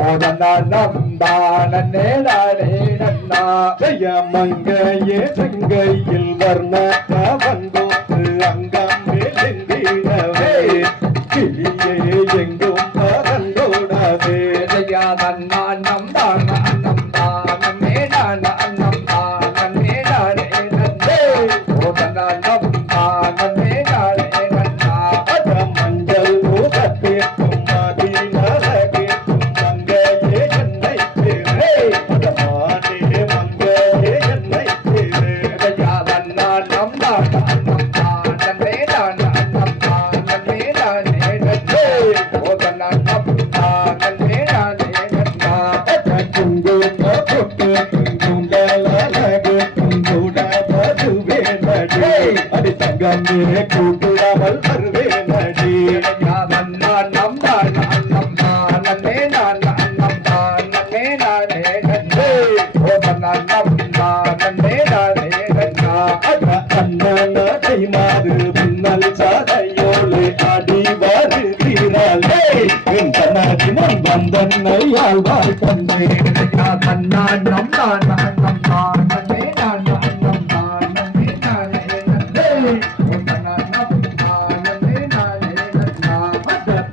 ஓதனா நம் தானே நானே நன்னா மங்கையே செங்கையில் வர்ண வந்தோத்து அங்கம் மேலெங்கிடவே கிளியே எங்கும் பறந்தோடாதே நம் தான அன்னம் தானே நான அன்னம் தானே நானே நன்னே ஓதனா நம் தானே நானே நன்னா மஞ்சள் ஊதத்தேக்கும் மதி நரகேக்கும் மங்கையே என்னை தேரே மானே மங்கையே என்னை தேரே நம் தான அன்னம் தானே நான அன்னம் தானே நானே நன்னே ஓதனா நம் தானே நானே நன்னா குங்கும பொட்டு குங்குண்டலழகு குங்குடபதுவே நடி அடி தங்கமே கூட்டுடாமல் வருவே நடி நம் தான அன்னம் தானே நான அன்னம் தானே நானே நன்னே ஓதனா நம் தானே நானே நன்னா அண்ணனை மாறு பின்னல் சாதையோடு அடி வருகிறாளே தன்னாதினம் வந்தன்னை ஆழ்வார் கண்டே நம் தான அன்னம் தானே நான அன்னம் தானே நானே நன்னே ஓதனா நம் தானே நானே நன்னா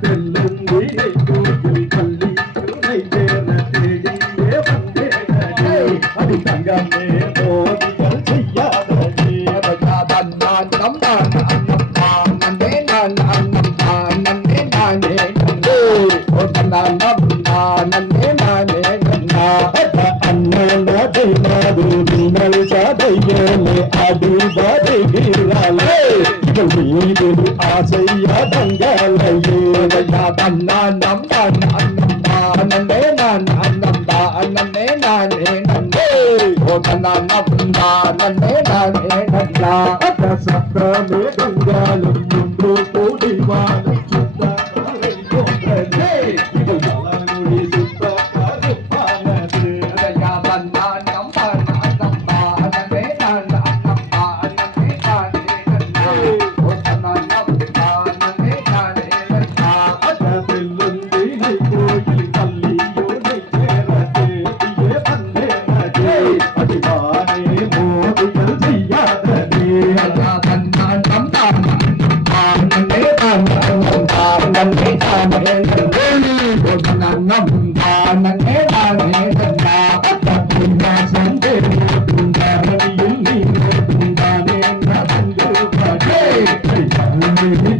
தெல்லுந்திரை கோயில் பள்ளி துணை தேர தேடியே வந்தே நடி அடி தங்கமே மோதிகள் செய்யாதடி நம் தான அன்னம் தானே நான அன்னம் தானே நானே நன்னே ஓதனா நம் தானே நானே நன்னா அண்ணனை மாறு பின்னல் சாதையோடு அடி வருகிறாளே இவள் மீது ஆசையா தங்களையே நம் தான அன்னம் தானே நான அன்னம் தானே நானே நன்னே ஓதனா நம் தானே நானே நன்னா சத்தமே கங்காலும் ஒன்று கூடிவானும் சுத்தமலை போன்றதே இவள் மலர்மொழி சுத்த கருப்பானது நம் தான அன்னம் தானே நான அன்னம் தானே நானே நன்னா ஓதனா நம் தானே நானே நன்னா செல்லுந்தினை கோயில் பள்ளியோனை சேர தேடியே வந்தே நடி அடிவானே மோதிகள் செய்யாதே நம் தான அன்னம் தானே நான அன்னம் தானே நானே நன்னே ஓதனா நம் தானே நானே நன்னா சந்தே துந்தாரணியில் நீ துந்தானே நடந்து வடே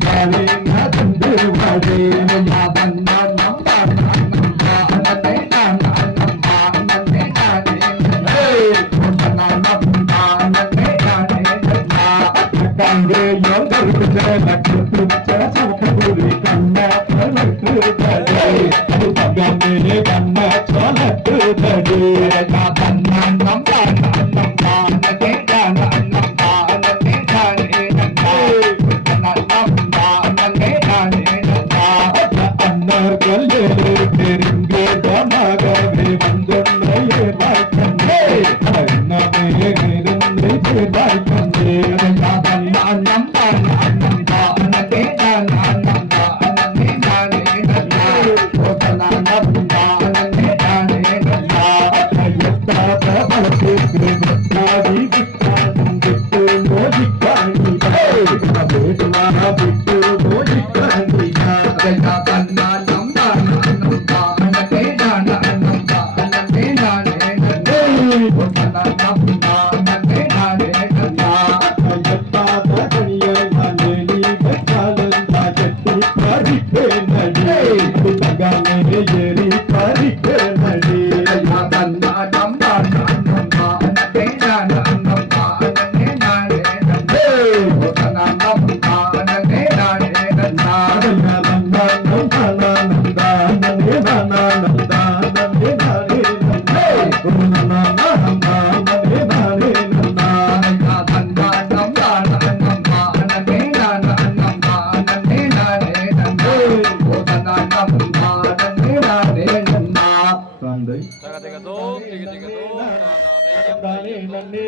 தானே நடந்து வடே நம் தான அன்னம் தானே நான அன்னம் தானே நானே நன்னே ஓதனா நம் தானே நானே நன்னா கங்கே யோகருக்கு லட்சத்து சமக்கபூரி கண்ணா பலக்கு தடே அது தங்கமே கண்ணா சலக்கு தடே நம் தான அன்னம் தானே நான அன்னம் தானே நானே நன்னா ஓதனா நம் தானே நானே நன்னா அன்னர்கள் ஏழு பெருங்கே தமாகவே வந்தொன்னையே வாய்க்கண்டே அன்னமே இருந்து வாய்க்கண்டே நம் தான அன்னம் தானே நான அன்னம் தானே நானே நன்னா ஓதனா நம் தானே நானே நன்னா எத்தாத பலத்திற்கு நாடி விட்டாடும் விட்டு மோதிக்காணி வேட்டுமா விட்டு மோதிக்காணி நம் தான அன்னம் தானே நான அன்னம் தானே நானே நன்னே ஓதனா நம் தானே நானே நன்னா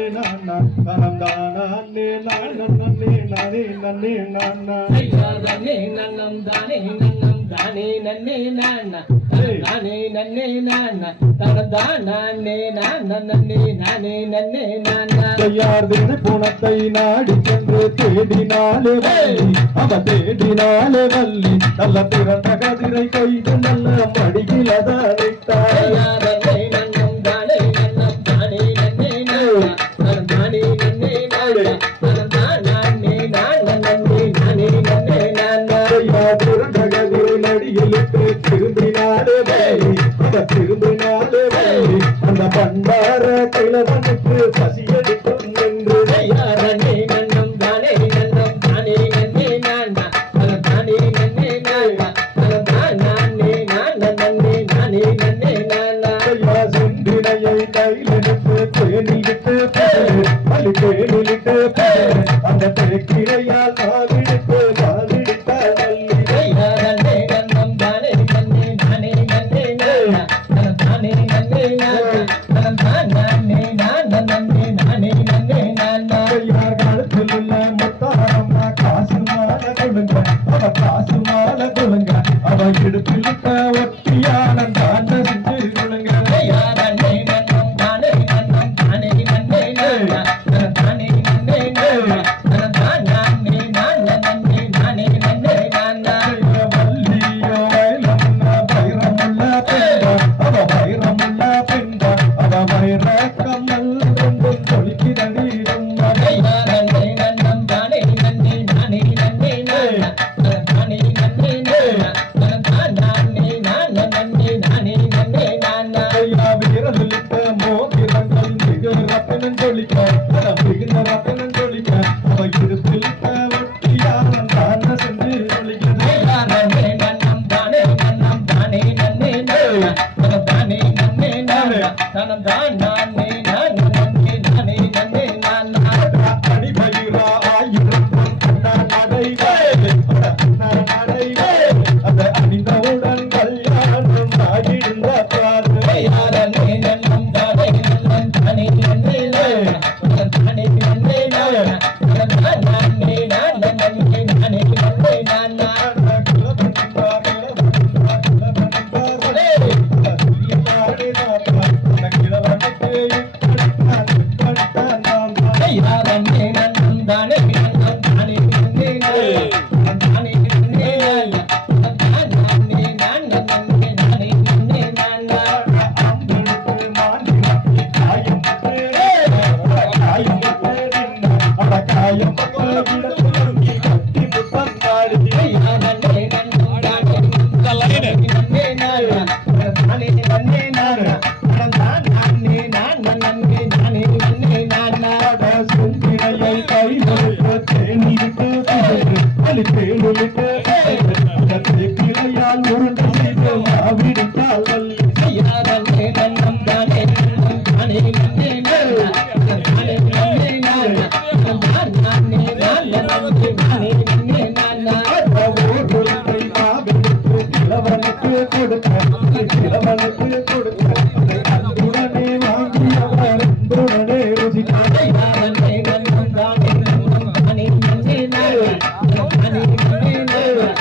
நானா தனம் தானே நானே நானே நன்னே நானா தானே நன்னம் தானே நன்னம் தானே நன்னே நானா தானே நன்னே நானா தானே நானா நன்னே நானே நன்னே நானா யார் தின குணத்தை நாடி சென்று தேடினாலே வள்ளி அவ தேடினாலே வள்ளி நல்ல பிறந்த கதிரை கொய்து நல்ல மடியிலதானிட்டாய் தானே நன்னம் தானே நன்னம் தானே நன்னே நானா தானே நன்னே நானா தானே நானா நன்னே நானே நன்னே நானா பிறந்த கதிரை மடியிலிட்டு திரும்பினாலே வள்ளி அவ திரும்பினாலே வள்ளி அந்த பண்டார கிழவனுக்கு பசியெடுக்கும் என்று தானே நன்னம் தானே நன்னம் தானே நன்னே நானா தானே நன்னே நானா தானே நானா நன்னே நானே நன்னே நானா செந்தினையை கையிலிட்டு தேனிலிட்டு பள்ளி தேனிலிட்டு அந்த தேக்கிரையால் மாவிடுத்து மாவிடுத்தாள் வள்ளி தானே நன்னம் தானே நன்னே நானே நன்னே நானா தானே நன்னே நானா தானே நானா நன்னே நானே நன்னே நானா யார் காலத்தில் உள்ள முத்தாரம்மா காசு மாலை கொடுங்க அவ காசு மாலை கொடுங்க அவ இடுப்பில் ஒட்டியான தாண்ட செஞ்சு கொடுங்க தானே நன்னம் தானே நன்னம் தானே நன்னே நானா தானே நன்னே நானா தானே நானா நன்னே நானே நன்னே நானா வள்ளியோ வயலமுள்ள பைரமுள்ள பெண்ட அவ பைரமுள்ள பெண்ட அவ பைர கம்மல் ரெண்டும் தொழிக்கிறடி தானே நன்னம் தானே நன்னே நானே நன்னே நானா தானே நன்னே நானா தானே நானா நன்னே நானே நன்னே நானா வீரலிட்ட மோதிரங்கள் மிகு ரத்தனம் தொழிக்க மிகுந்த ரத்தனம் தொழிக்க அவ இடுப்பில் ஒட்டியான தாண்ட செஞ்சு தொழிக்கிறது தானே நன்னம் தானே நன்னம் தானே நன்னே நானா தானே நன்னே நானா தானே நானா நன்னே நானே நன்னே நானா அடிபயிரா ஆயிரம் நடைவே அந்த அணிந்தவுடன் கல்யாணம் ஆகிடுந்த பாரு தானே நன்னம் தானே நன்னம் தானே நன்னே நானா தானே நன்னே நானா தானே நானா நன்னே நானே நன்னே நானா தானே நன்னம் தானே நன்னம் தானே நன்னே நானா தானே நன்னே நானா தானே நானா நன்னே நானே நன்னே நானா தானே நன்னம் தானே நன்னே நானா தானே நன்னே நானா தானே நானா நன்னே நானே நன்னே நானா தானே நன்னம் தானே நன்னம் தானே நன்னே நானா தானே நன்னே நானா தானே நானா நன்னே நானே நன்னே நானா தானே நன்னம் தானே நன்னம் தானே நன்னே நானா தானே நன்னே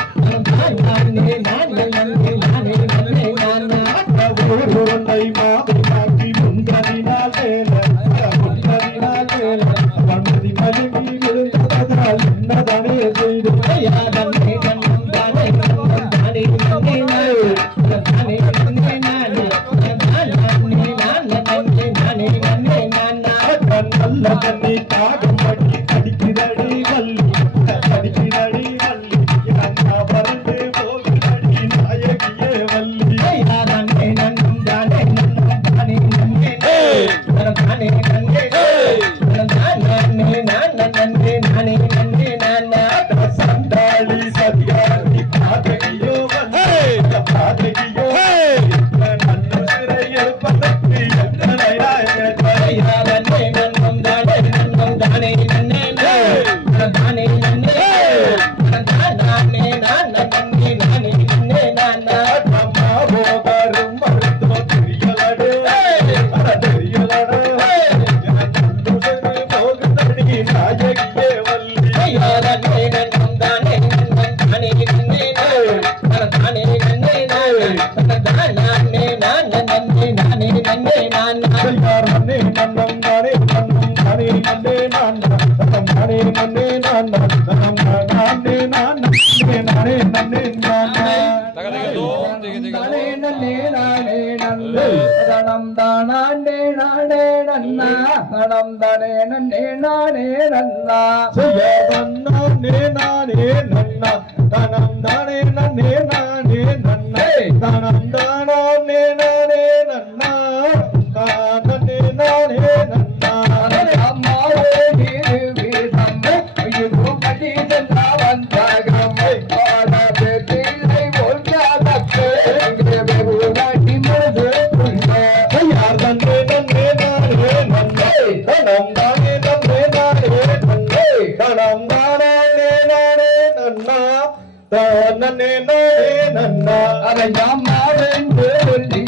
நானா தானே நானா நன்னே நானே நன்னே நானா என்னதானே செய்து தானே நன்னம் தானே நன்னம் தானே நன்னே நானா தானே நன்னே நானா தானே நானா நன்னே நானே நன்னே நானா நல்ல தண்ணி தாகம் பண்ணி கடிக்கிறடி வள்ளி கடிக்கிறடி வள்ளி அண்ணா பறந்து போகிறடி நாயகியே வள்ளி தானே நன்னம் தானே நன்னம் தானே நன்னே நானா தானே நன்னே தானே நானா நன்னே நானே நன்னே நானா சண்டாளி சதியாரி பாதகியோ வள்ளி பாதகியோ நல்ல சிறையில் பதற்றி எத்தனையாய தானே நன்னம் தானே நன்னம் தானே நன்னே நானே நன்னே நானே நானே நானே நன்னே நானே தனம் தானே நானே நன்னா தனம் தானே நன்னே நானே நன்னா செய்ய நானே நானே நன்னா தனம் தானே நன்னே நானே நன்னா தனம் தானே நானே நன்னா தானே நானே நன்னா அம்மாவே நீரு வீதம் ஐயோ கட்டி சென்றா வந்தாகம் ஆட பெட்டிலை ஒன்றாதக்கு எங்கே வெகுவாட்டி மனது புள்ளே யார் நன்னே நன்னே நானே நன்னே தனம் தானே நன்னே நானே நன்னே தனம் தானே நானே நன்னா தானே நானே நன்னா அதை அம்மாவென்று சொல்லி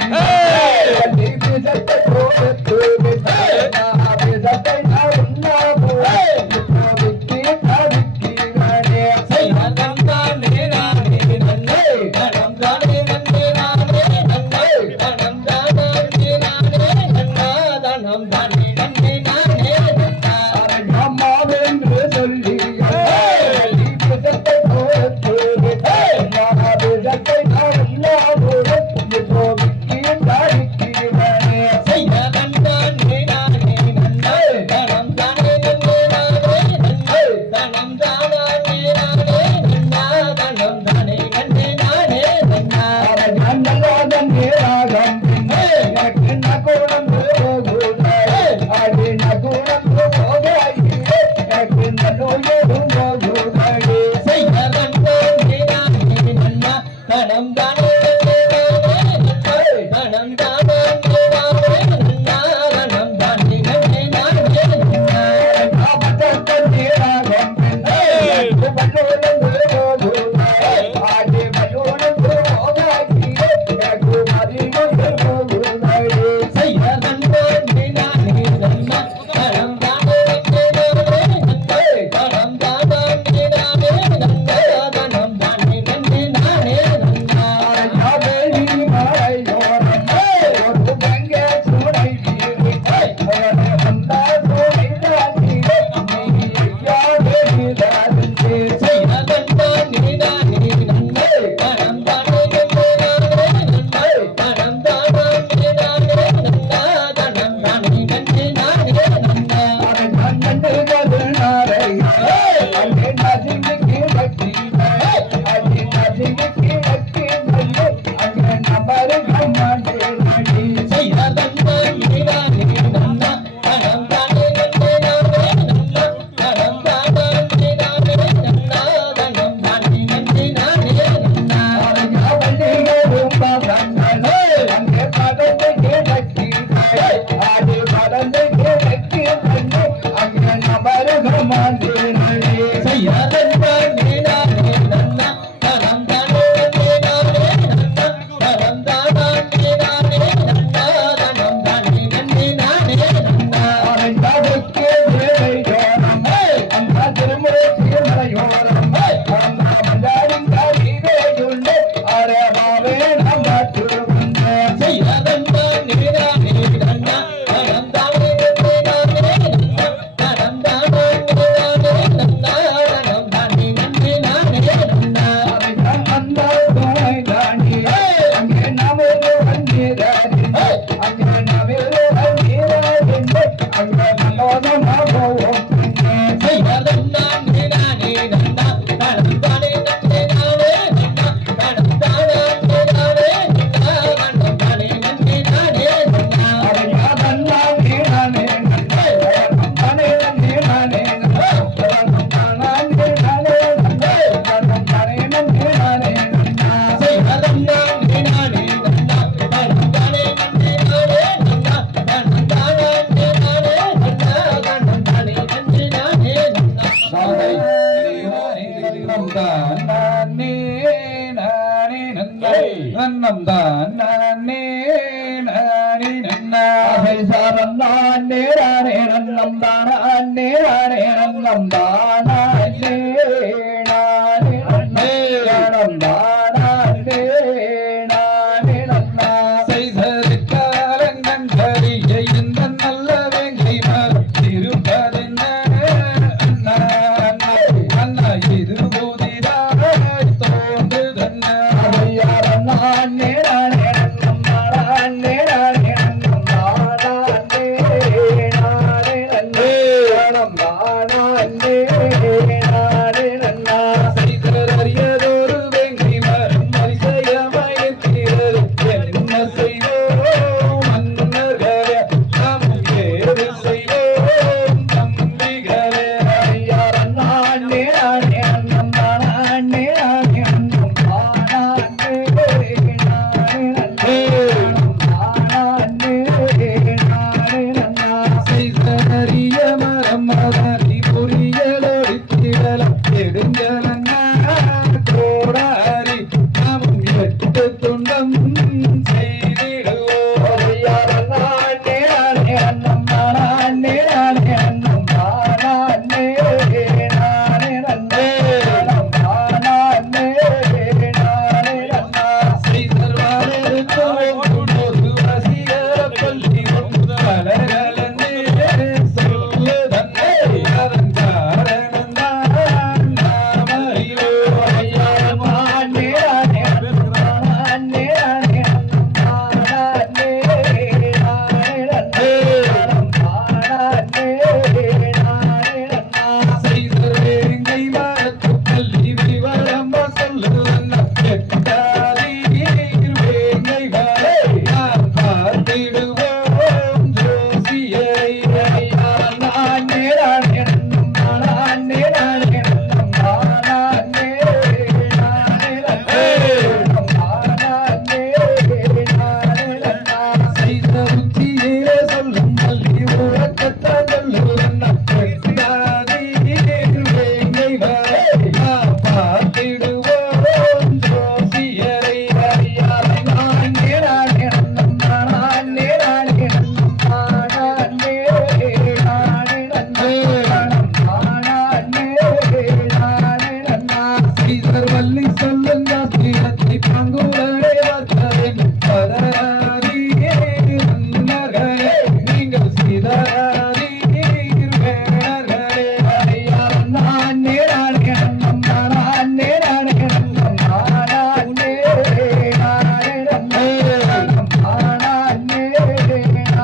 கட்டி பிசத்தை போட்டு பிசத்தை நான் உண்ணா போய் விக்கி தவிக்கிறானே தனம் தானே நானே நன்னே தனம் தானே நன்னே நானே நன்னே தனம் தானே நானே நன்னா தனம் தானே நன்னே நானே நன்னா அதை அம்மாவென்று சொல்லி கட்டி பிசத்தை போட்டு பிசத்தை நான் உண்ணா போய் விக்கி தவிக்கிறானே தனம் தானே நானே நன்னே தனம் தானே நன்னே நானே நன்னே தனம் தானே நானே நன்னா தனம் தானே நன்னே நானே நன்னா நன்னலாதன் நேராகம் எனக்கு நகுணந்து போகுதாய் அடி நகுணந்து போகாய் எனக்கு நன்னோயும் போகுதாய் தனம் தானே நானே நன்னா தனம் தானே நன்னே நானே நன்னே தனம் தானே நானே நன்னா தனம் தானே நன்னே நானே நன்னா காபத்தன் நேராகம் எனக்கு வல்லோலந்து போகுதாய் அடி வல்லோலந்து போகாய் எனக்கு மதியும் போகுதாய் தனம் தானே நானே நன்னா தனம் தானே நன்னே நானே நன்னே தனம் தானே நானே நன்னா தனம் தானே நன்னே நானே நன்னா தனம் தானே நானே நன்னே தனம் தானே நன்னே நானே நன்னே தனம் தானே நானே நன்னா தனம் தானே நன்னே நானே நன்னா தனம் தானே நானே நன்னா தனம் தானே நன்னே நானே நன்னா தனம் தானே நானே நன்னா தனம் தானே நன்னே நானே நன்னா தனம் தானே நானே நன்னா தனம் தானே நன்னே நானே நன்னா தனம் தானே நானே நன்னா தனம் தானே நன்னே நானே நன்னா தனம் தானே நானே நன்னா தனம் தானே நன்னே நானே நன்னா தனம் தானே நானே நன்னா தனம் தானே நன்னே நானே நன்னா தனம் தானே நானே நன்னா தனம் தானே நன்னே நானே நன்னா தனம் தானே நானே நன்னா தனம் தானே நன்னே நானே நன்னா தனம் தானே நானே நன்னா தனம் தானே நன்னே நானே நன்னா தனம் தானே நானே நன்னா தனம் தானே நன்னே நானே நன்னா நன்னம் தான் நானே நானே நன்னா சாரம் நானே நானே நன்னம் தானே நானே நன்னம் தானே நானே நன்னே நன்னம் தானே நானே நன்னா செய்தற்காலங்கன் கரியை இந்த நல்ல வேங்கை மறுத்திருப்பதென்ன நன்னே நானே நன்னா செய்தறியதொரு வெங்கி மரம் அதிசயமயத்திரல் என்ன செய்வோம் மன்னர்களே நாம் வேறு செய்வோம் தம்பிகளே ஐயா நானே நானே நன்னா நானே நானே நன்னா நானே நானே நன்னா செய்தறிய மரம் அதனை புரியலோடி திடலம் எடுங்கலன்னா கோடாரி நாம் எட்டு துண்டம் செய்திடுவோம் ஐயா நானே நானே நன்னா நானே நானே நன்னா நானே நானே நன்னே நானே நானே நன்னா செய்தர்வாளருக்கும் ஒரு வசீகர பள்ளி கலகலன்னு சொல்லுதன்னே அதன் காரணம்தான் நாம் அறிவோம் ஐயா நானே நானே நன்னா நானே நானே நன்னா நானே நானே நன்னே நானே நானே நன்னா செய்தர் வேங்கை மரத்து பள்ளி விவரம்ப சொல்லுதன்னா எட்டாதீர் வேங்கை வரை நாம் பார்த்திடுவோம் ஜோசியரை ஐயா நானே நானே நன்னா நானே நானே நன்னா நானே நானே நன்னே நானே நானே நன்னா செய்த உச்சியிலே சொல்லும் பள்ளி உறக்கத்தான் சொல்லுதன்னா எட்டாதீர் வேங்கை வரை நாம் பார்த்திடுவோம் ஜோசியரை ஐயா நானே நானே நன்னா நானே நானே நன்னா நானே நானே நன்னே நானே நானே நன்னா செய்தர் வள்ளி சொல்லுங்க ஸ்ரீரத்தை பங்குவரே வந்தேன் பதராதீர் மன்னர்களே நீங்கள் சிதறாதீர் வேணர்களே ஐயா நானே நானே நன்னா நானே நானே நன்னா நானே நானே நன்னே நானே நானே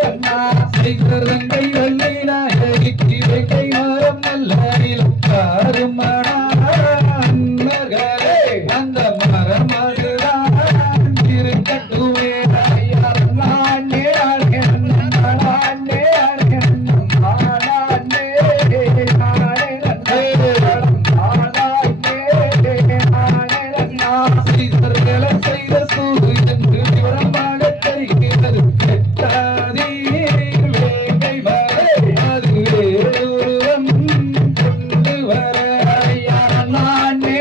நன்னா செய்தர் வெங்கை வள்ளி நாயகிக்கு வெங்கை மரம் நல்ல காருமணா மன்னர்களே அந்த மரம் அதுதான் இருக்கட்டுமே ஐயா நானே நானே நன்னா நானே நானே நன்னா நானே நானே நன்னே நானே நானே நன்னா செய்தர்களை செய்த சூரியன் விவரமாக தெரிகிறது எட்டாதீர் வேங்கை வரை அது வேறுருவம் கொண்டு வர ஐயா நானே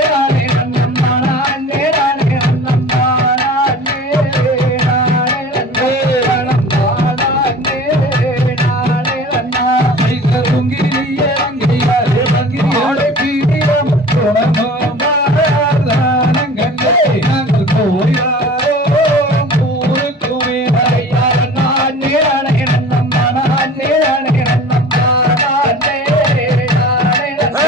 நானே நன்னா நானே நானே நன்னா நானே நானே நன்னே நானே நானே நன்னா செய்தர் உங்கிரிய அங்கியாரே வங்கியாரே பீடிரம் குணமாதானங்களே நாங்கள் போயாரோ ஊருக்குமே ஐயா நானே நானே நன்னா நானே நானே நன்னா நானே நானே நன்னே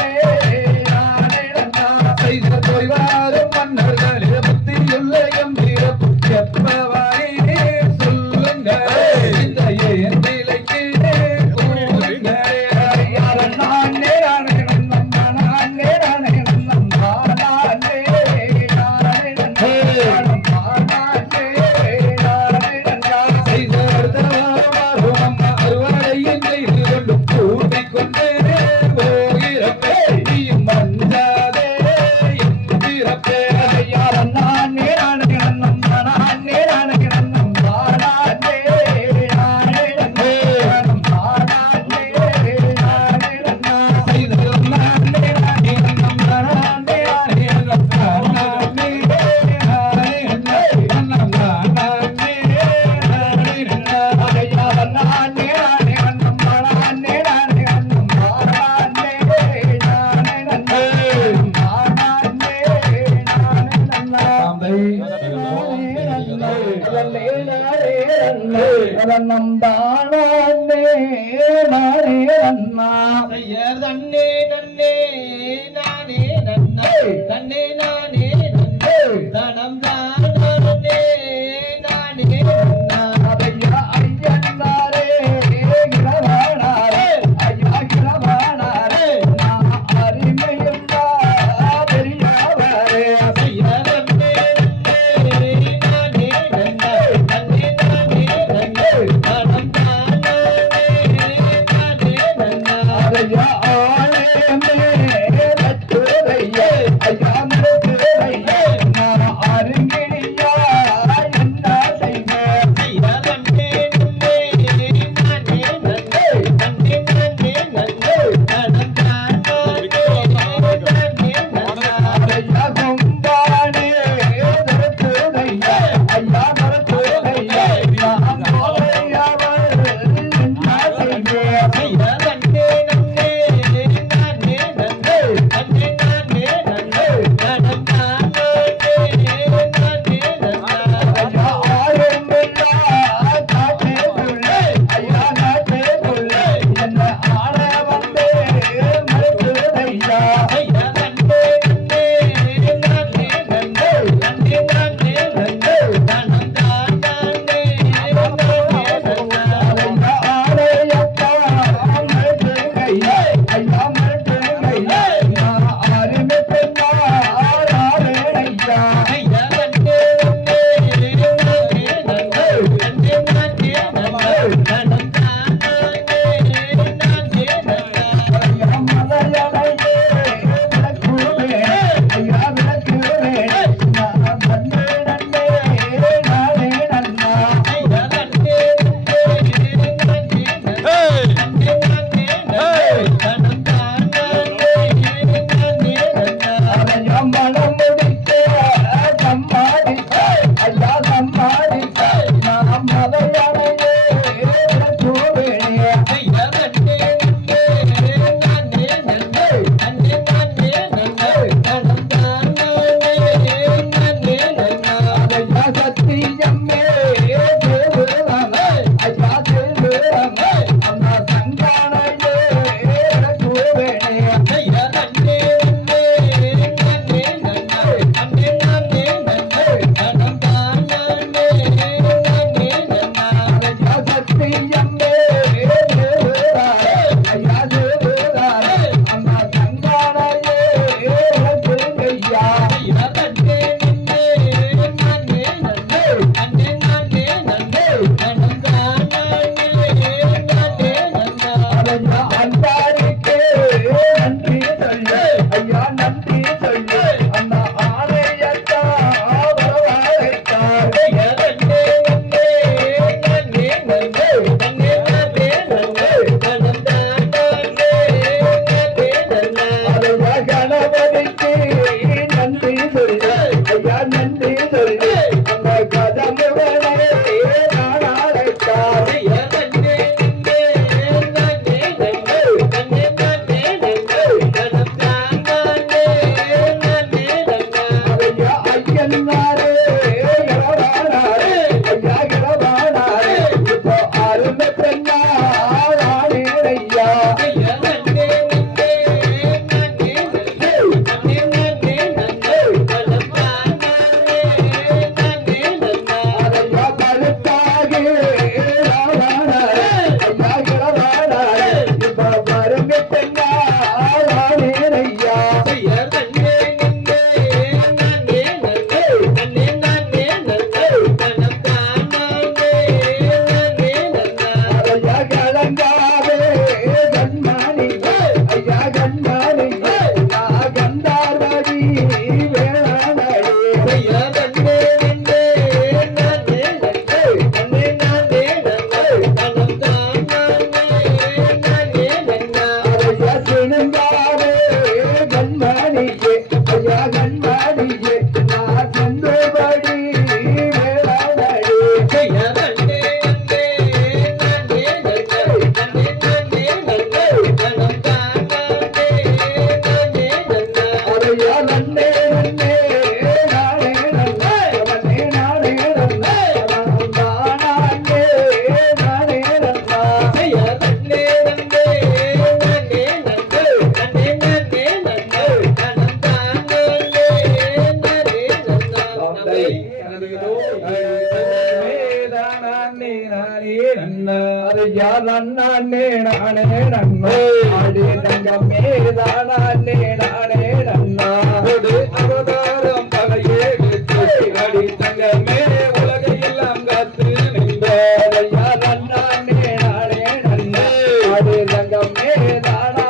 நானே நானே நன்னா செய்தர் தொய்வாரும் மன்னர்களே புத்தியுள்ள எம்பிறப்பு எப்பவாய் சொல்லுங்களே இந்த ஏன் நிலைக்கு கூறுங்களே ஐயா நானே நானே நன்னா நானே நானே நன்னா நானே நானே நன்னே நானே நானே நன்னா செய்தர் தவாரும் அம்மா அறுவடையும் செய்து கொண்டு கூட்டிக் கொண்டு போகிறப்பே நீயும் மஞ்சாதே எம்பிறப்பே ஐயா நானே நானே நன்னா நானே நானே நன்னா நானே நானே நன்னே நானே நானே நன்னா செய்தர் நானே நானே நம் நானே நானே நம் நானே ஐயா நானே நானே நன்னா நானே நானே நன்னா நானே நானே நன்னே நானே நானே நன்னா தன்னே நன்னே நானே நன்னே தன்னே நானே நன்னே தனம் தானே நானே நன்னா ஐயன்னாரே ஐயா ஆளே மேலத்துறையே ஐயா மருத்துறையே நான் அருங்கினியா என்ன செய்வேன் ஐயா நன்னே நன்னே நானே நன்னே நன்னே நானே நன்னே நடந்தானே நானே நன்னா ஐயா கும்பானே மருத்துறையே ஐயா மருத்துறையே நான் கோலையவர் என்ன செய்வேன் ஐயா நன்னே நன்னே நானே நன்னே நன்னே நானே நன்னே நடந்தானே நானே நன்னா ஐயா ஆளுமில்லா காட்டுக்குள்ளே ஐயா நாட்டுக்குள்ளே என்ன ஆள வந்தே மருத்துவையா ஐயா நன்னே நன்னே நானே நன்னே நன்னே நானே நன்னே நடந்தானே நானே நன்னா ஐயா ஆளையப்பா மருத்துவையா ஐயா மருத்துவையா நான் ஆளுமே பெண்ணா ஆளாளே ஐயா ஐயா நன்னே நன்னே நானே நன்னே நன்னே நானே நன்னே நடந்தானே நானே நன்னா ஐயா மலையலையே விளக்குவே ஐயா விளக்குவே நான் நன்னே நன்னே நானே நன்னா ஐயா நன்னே நன்னே நானே நன்னே நன்னே நானே நன்னே நடந்தானே நானே நன்னா ஐயா மனம் முடிக்க சம்பாதிக்க ஐயா சம்பாதிக்க நான் மலையலையே விளக்குவே ஐயா நன்னே நன்னே நானே நன்னே நன்னே நானே நன்னே நடந்தானே நானே நன்னா ஐயா சத்தியம்மே தேவராமே ஐயா தேவராமே அம்மா சங்கானையே விளக்குவே ஐயா நன்னே நன்னே நானே நன்னே நன்னே நானே நன்னே நடந்தானே நானே நன்னா ஐயா சத்தியம்மே தேவராமே ஐயா தேவராமே அம்மா சங்கானையே விளக்குவையா ஐயா நன்னே நன்னே நானே நன்னே நன்னே நானே நன்னே நடந்தானே நானே நன்னா ஐயா அன்பாரிக்கே நன்றி சொல்லு ஐயா நன்றி சொல்லு அண்ணா ஆணையத்தா வரவழைத்தார் ஐயா நன்னே நன்னே நானே நன்னே நன்னே நானே நன்னே நடந்தானே நானே நன்னா ஐயா கணபதிக்கு நன்றி சொல்லு ஐயா நன்றி சொல்லு அந்த கதமுடனே நான் அழைத்தார் ஐயா நன்னே நன்னே நானே நன்னே நன்னே நானே நன்னே நடந்தானே நானே நன்னா ஐயா ஐயன்னாரே இளவானாரே ஐயா இளவானாரே இப்போ அருமை பெண்ணா ஆளே ஐயா ஐயா நன்னே நன்னே நானே நன்னே நன்னே நானே நன்னே நடந்தானே நானே நன்னா ஐயா கழுத்தாகி இளவானாரே ஐயா இளவானாரே இப்போ அருமை பெண்ணா ஆளே ஐயா ஐயா நன்னே நன்னே நானே நன்னே நன்னே நானே நன்னே நடந்தானே நானே நன்னா ஐயா கலங்காதே கண்மணியே ஐயா கண்மணியே நான் கண்டார்வடி வேளாணரே ஐயா நன்னே நன்னே நானே நன்னே நன்னே நானே நன்னே நடந்தானே நானே நன்னா ஐயா சிணுங்காதே கண்மணியே ஐயா கண்மணியே நான் கண்டபடி வேளாணரே ஐயா நன்னே நன்னே நானே நன்னே நன்னே நானே நன்னே நடந்தானே நானே நன்னா ஐயா நன்னே நன்னே நானே நன்னே நன்னே நானே நன்னே நானே நானே நன்னா ஐயா நன்னே நன்னே நானே நன்னே நன்னே நானே நன்னே நடந்தானே நானே நன்னா ஐயா நன்னே நானே நன்னோ ஆடி தங்கமே தானே நானே நன்னா அவதாரம் பகையே அடி தங்கமே உலகையெல்லாம் காத்து நின்ற ஐயா நன்னே நானே நன்னா ஆடி தங்கமே தானே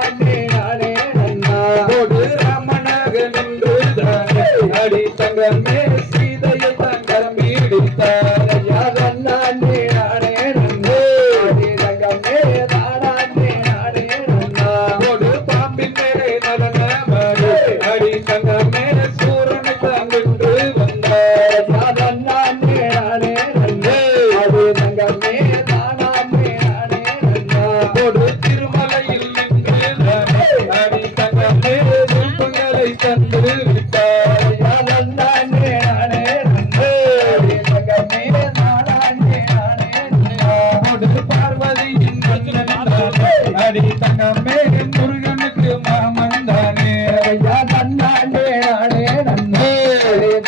அடி தங்கமே முருகனுக்கு மாமன் தானே ஐயா தன்னானே நானே நன்னே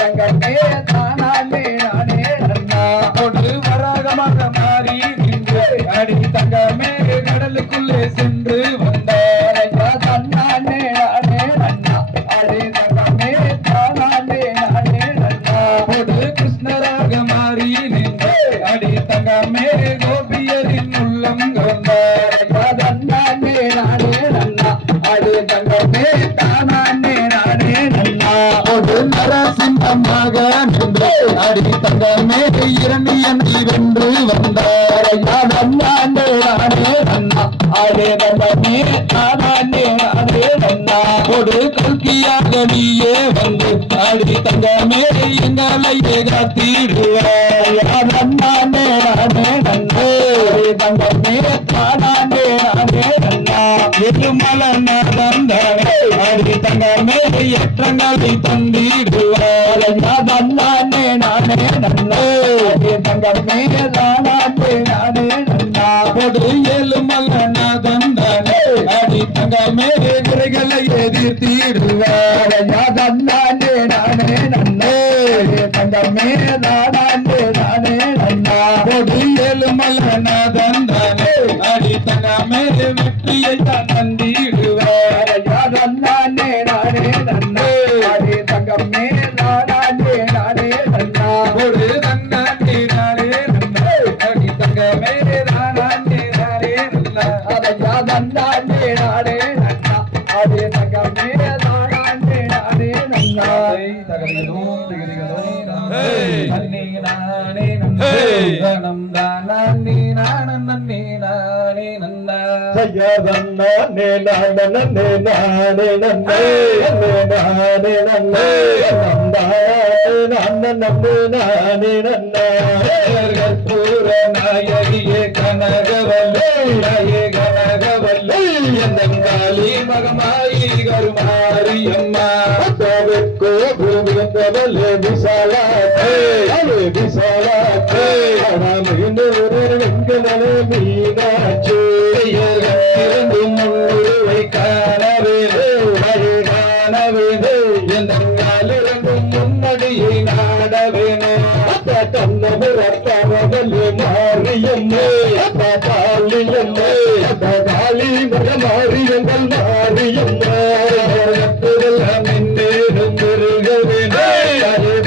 தங்கமே தானானே நானே நன்னா ஒரு வராகமாக மாறி நின்று அடி தங்கமே கடலுக்குள்ளே சென்று வந்தார் ஐயா தன்னானே நானே நன்னா அடே தங்கமே தானானே நானே நன்னா ஒரு கிருஷ்ணராக மாறி நின்று அடி தங்கமே கோபியரின் உள்ளம் கவர்ந்தார் ஐயா தன்னானே நானே நன்னா அடே தங்கமே தானானே நானே நன்னா ஒரு நரசிம்மமாக நின்று அடி தங்கமே இரணியனை வென்று வந்தார் ஐயா தன்னானே நானே நன்னா அடே தங்கமே தானானே நானே நன்னா ஒரு கல்கியாக நீயே வந்து அடி தங்கமே எங்களை காத்திடுவார் ஐயா தன்னானே நானே நன்னா அடே தங்கமே தானானே நானே நன்னா எருமலநாதம் தானே அடி தங்கமே ஏற்றங்களை தந்திடுவார் ஐயா தன்னானே நானே நன்னா அடே தங்கமே தானானே நானே நன்னா ஒரு ஏழுமலநாதம் தானே அடி தங்கமே குறைகளை எதிர்த்திடுவார் ஐயா தன்னானே நானே நன்னா அடே தங்கமே தானானே நானே நன்னா ஒரு ஏழுமலநாதம் தானே அடி தங்கமே வெற்றியை தான் தந்திடுவார் ஐயா தன்னானே நானே நன்னா அடே தங்கமே தானானே நானே நன்னா ஒரு நன்னாண்டி நானே நன்னா அடி தங்கமே நானாண்டி நானே நன்னா ஐயா தன்னானே நானே நன்னா அடே தங்கமே தானானே நானே நன்னா தகதிகளும் திகதிகளும் Hey! நன்னே நானே நன்னா Hey! கணம் தானே நானே நன்னே நானே நன்னா நே நானே நன்னே நானே நன்னே நானே நன்னே நந்தானே நானே நன்னே கற்பூர நாயகியே கனகவல்லே நாயே கனகவல்லே எந்தங்காளி மகமாயி கருமாரியம்மா தவக்கோ பூமியந்தவல்லே விசாலாத்தே விசாலாத்தே மீனூரே வெங்கடலே மீனாட்சி இருந்து முன்னுருவை காணவே காணவே எந்தங்காலிருந்தும் முன்னடியை நாடவேனே தன்னமுறப்பவலே மாரியம்மே காளியம்மே காளி மக மாரியங்கள் மாரியம்மே மின்னேறும் முருகவேனே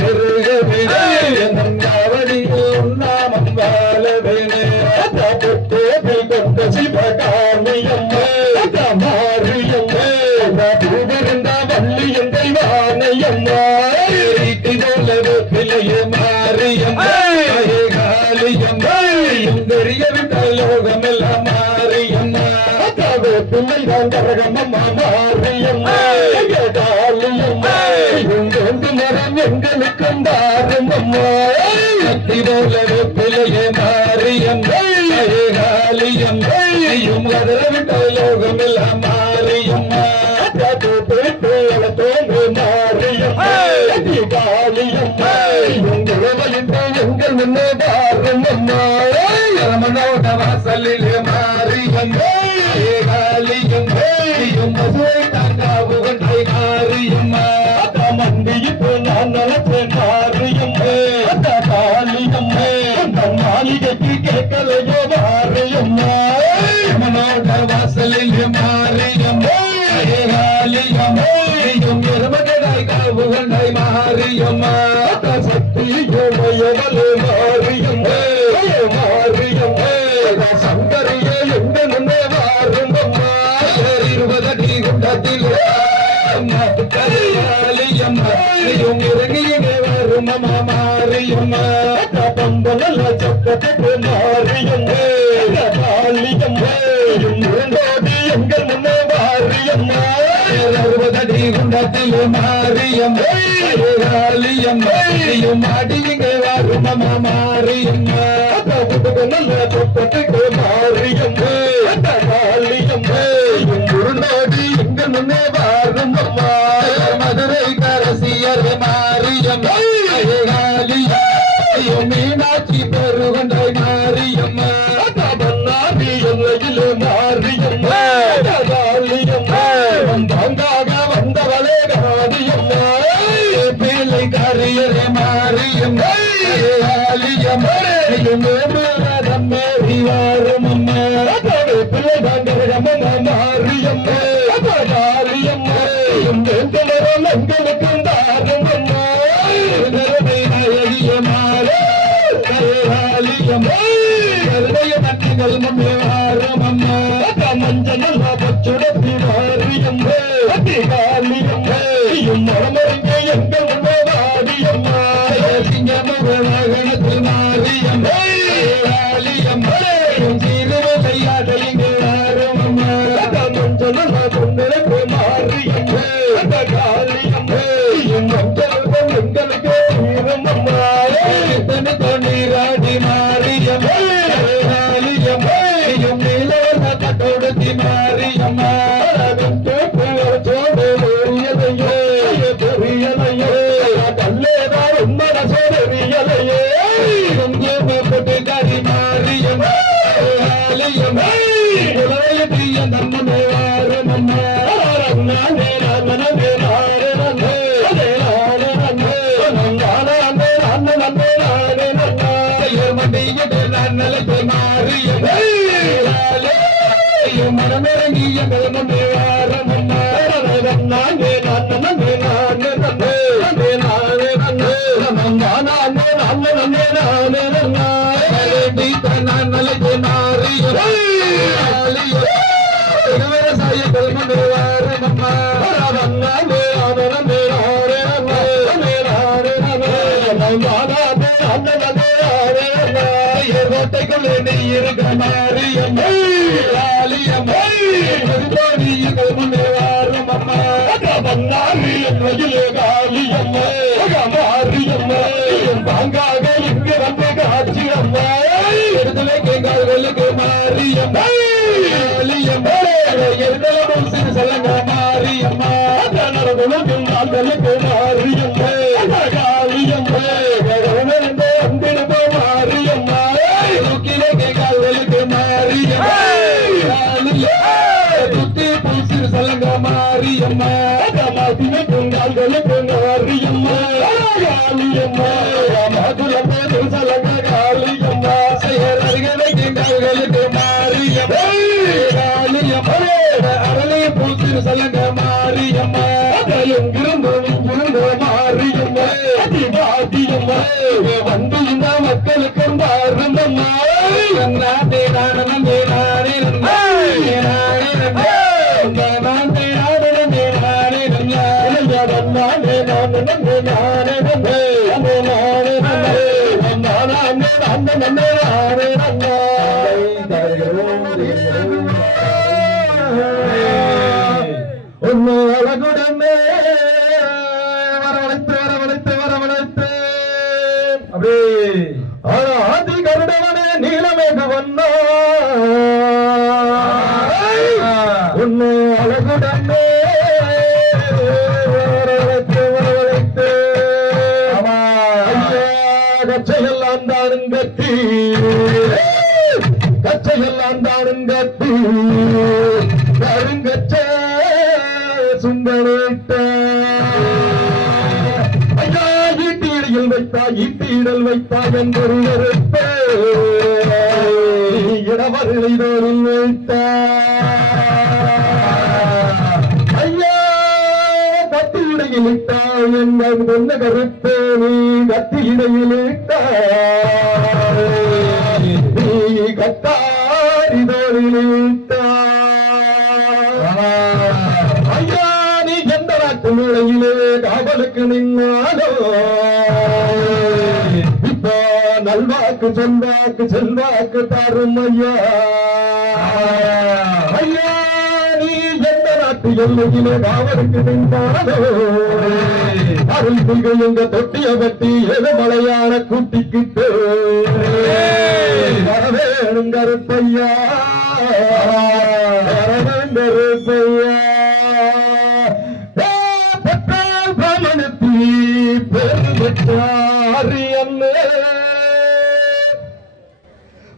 முருகவேனே எந்தங்காவடியில் நாமம் வாழவேனே கோவில் கொண்ட சிவகாமியம்மே மாரியம்மே பூவிருந்த வள்ளி எங்கள் வானையம்மா பிள்ளைய மாரியம்மா காளியம்மா பெரிய லோகமெல்லாம் மாரியம்மா பிள்ளை தான் கரகமம்மா மாரியம்மா காளியம்மா இங்கொண்டு மரம் எங்களுக்கும் தாருமம்மா போலவே பிள்ளைய மாரியம்மா காளியம்மா கதறவிட்ட லோகமெல்லாம் மாரியம்மா தோன்று மாரியம்மா காளியம்மா எங்கள் முன்னே தாருமம்மா ரமணோட வாசலில் மாரியம்மா காளியம்மா மதுரை தாங்காவு கொண்டை மாரியம்மா மண்டியிட்டு நான் நினைச்சேன் மாரியம்மா காளியம்மா மாளிகைக்கு கேட்கலையோ மாரியம்மா ரமணோட வாசலில் மாரியம்மா காளியம்மா எருமகடாய் காவு கொண்டை மாரியம்மா சக்தியோடையவளே மாரியம்மா மாரியம்மா சங்கரிய எங்க முன்னே மாறுமம்மா 20 அடி குண்டத்தில் காளியம்மா இறங்கியே வரும் மாரியம்மா பம்பல சக்கத்துக்கு மாரியம்மா காளியம்மா முருங்கோடி எங்கள் முன்னே மாரியம்மா 60 அடி குண்டத்தில் மாரியம்மா காளியம்மா மாடி இங்கே வரும் மாரியம்மா நல்ல தொப்பத்துக்கு மாரியம்மா காளியம்மா முருங்கோடி எங்கள் முன்னே மாறுமம்மா மதுரை கரசியர் மாரியம்மா காளியம்மா மீனாட்சி பெருகொண்டை மாரியம்மா எல்லையிலே மாரியம்மா மாரியம்மா காளியம்மா எங்களுக்கும் எங்களுக்கும் தாரும் அம்மா நாயகிய மாறே காளியம்மா கருடைய நன்றிகள் முன்னே வாரும் அம்மா மஞ்சள் பச்சுடத்தி மாரியம்மா காளியம்மா மரமறிங்க எங்கள் முன்னே வாடியம்மா சிங்கமகணத்தில் மாரியம்மா காளியம்மா சீருவையாடலிங்க வாரும் அம்மா மஞ்சள் பொன்னலுக்கு மாரியம்மா காளியம்மா மஞ்சள் எங்களுக்கு தீரும் அம்மா நீராடி மாரியம்மா காளியம்மா கட்டோடுத்தி மாரியம்மா பெரியதையோ கல்லேதான் உண்மன சோதரியலையே போட்டு கறி மாரியம்மா காளியம்மா உலகத்திய நம்மனே வாரும் அம்மா நானே நானே நானே நன்னலத்தை மாறியம்மா மனமிறங்கி எங்கள் முன்னே வாரும் அம்மா நானே நானே நானே நானே நானே நன்னலத்தை மாறியம்மா விவசாயிகள் முன்னே வாரும் அம்மா நானே நானே கோட்டைக்குள்ளே நீ இருக்க மாரியம்மா காளியம்மா முன்னே வாரும் அம்மா காளியம்மா மாரியம்மா பாங்காக இங்கு வந்து காட்சி அம்மா எடுத்தலை கேங்கால்களுக்கு மாரியம்மா காளியம்மா எடுத்தலும் சிறு சொல்லுங்க மாரியம்மா நடந்தலும் கால்களுக்கு மாரியம்மா காளியம்மா வந்திருப்போ மாரியம்மா தூக்கிலே கேங்கால்களுக்கு மாரியம்மா துத்தி பூசிறு சொல்லுங்க மாரியம்மா கால்களுக்கு மாரியம்மா காளியம்மா மதுரமே சொல்லுங்க காளியம்மா செயற்களை கேங்கால்களுக்கு மாரியம்மா காளியம்மா அரளை பூசிறு சொல்லுங்க மாரியம்மா எங்கிருந்தோ இங்கிருந்தோ மாரியம்மா அதிபாதியம்மா வந்து இந்த மக்களுக்கு மாறுமம்மா நானே நானே நானே அழகுடனே வரவழைத்து வரவழைத்து வரவழைத்து அப்படியே ஆதி கருடவனே நீலமேக வண்ணா உன்னை அழகுடனே வரவழைத்து வரவழைத்து கச்சையெல்லாம் தானும் கட்டி கச்சையெல்லாம் தானும் கட்டி கருங்கச்ச சுந்தரிட்ட ஐயா ஈட்டியடியில் வைத்தா ஈட்டியிடல் வைத்தா என்பொரு இடவர்களை தோறில் வைத்த ஐயா கத்தியிடையில் இட்டா எங்கள் பொன்ன கருத்தே நீ கத்தியிடையில் இட்டா நீ கத்தாரி தோறில் இட்டா ஐயா நீ எந்த நாட்டு மூலையிலே காவலுக்கு நின்னாலோ இப்போ நல்வாக்கு செல்வாக்கு தரும் ஐயா ஐயா நீ எந்த நாட்டு எல்லையிலே காவலுக்கு நின்னாலோ அருள் புகை எங்க தொட்டிய பட்டி எதுமலையான கூட்டிக்கிட்டு வரவேணும் கருப்பையா கருப்பையா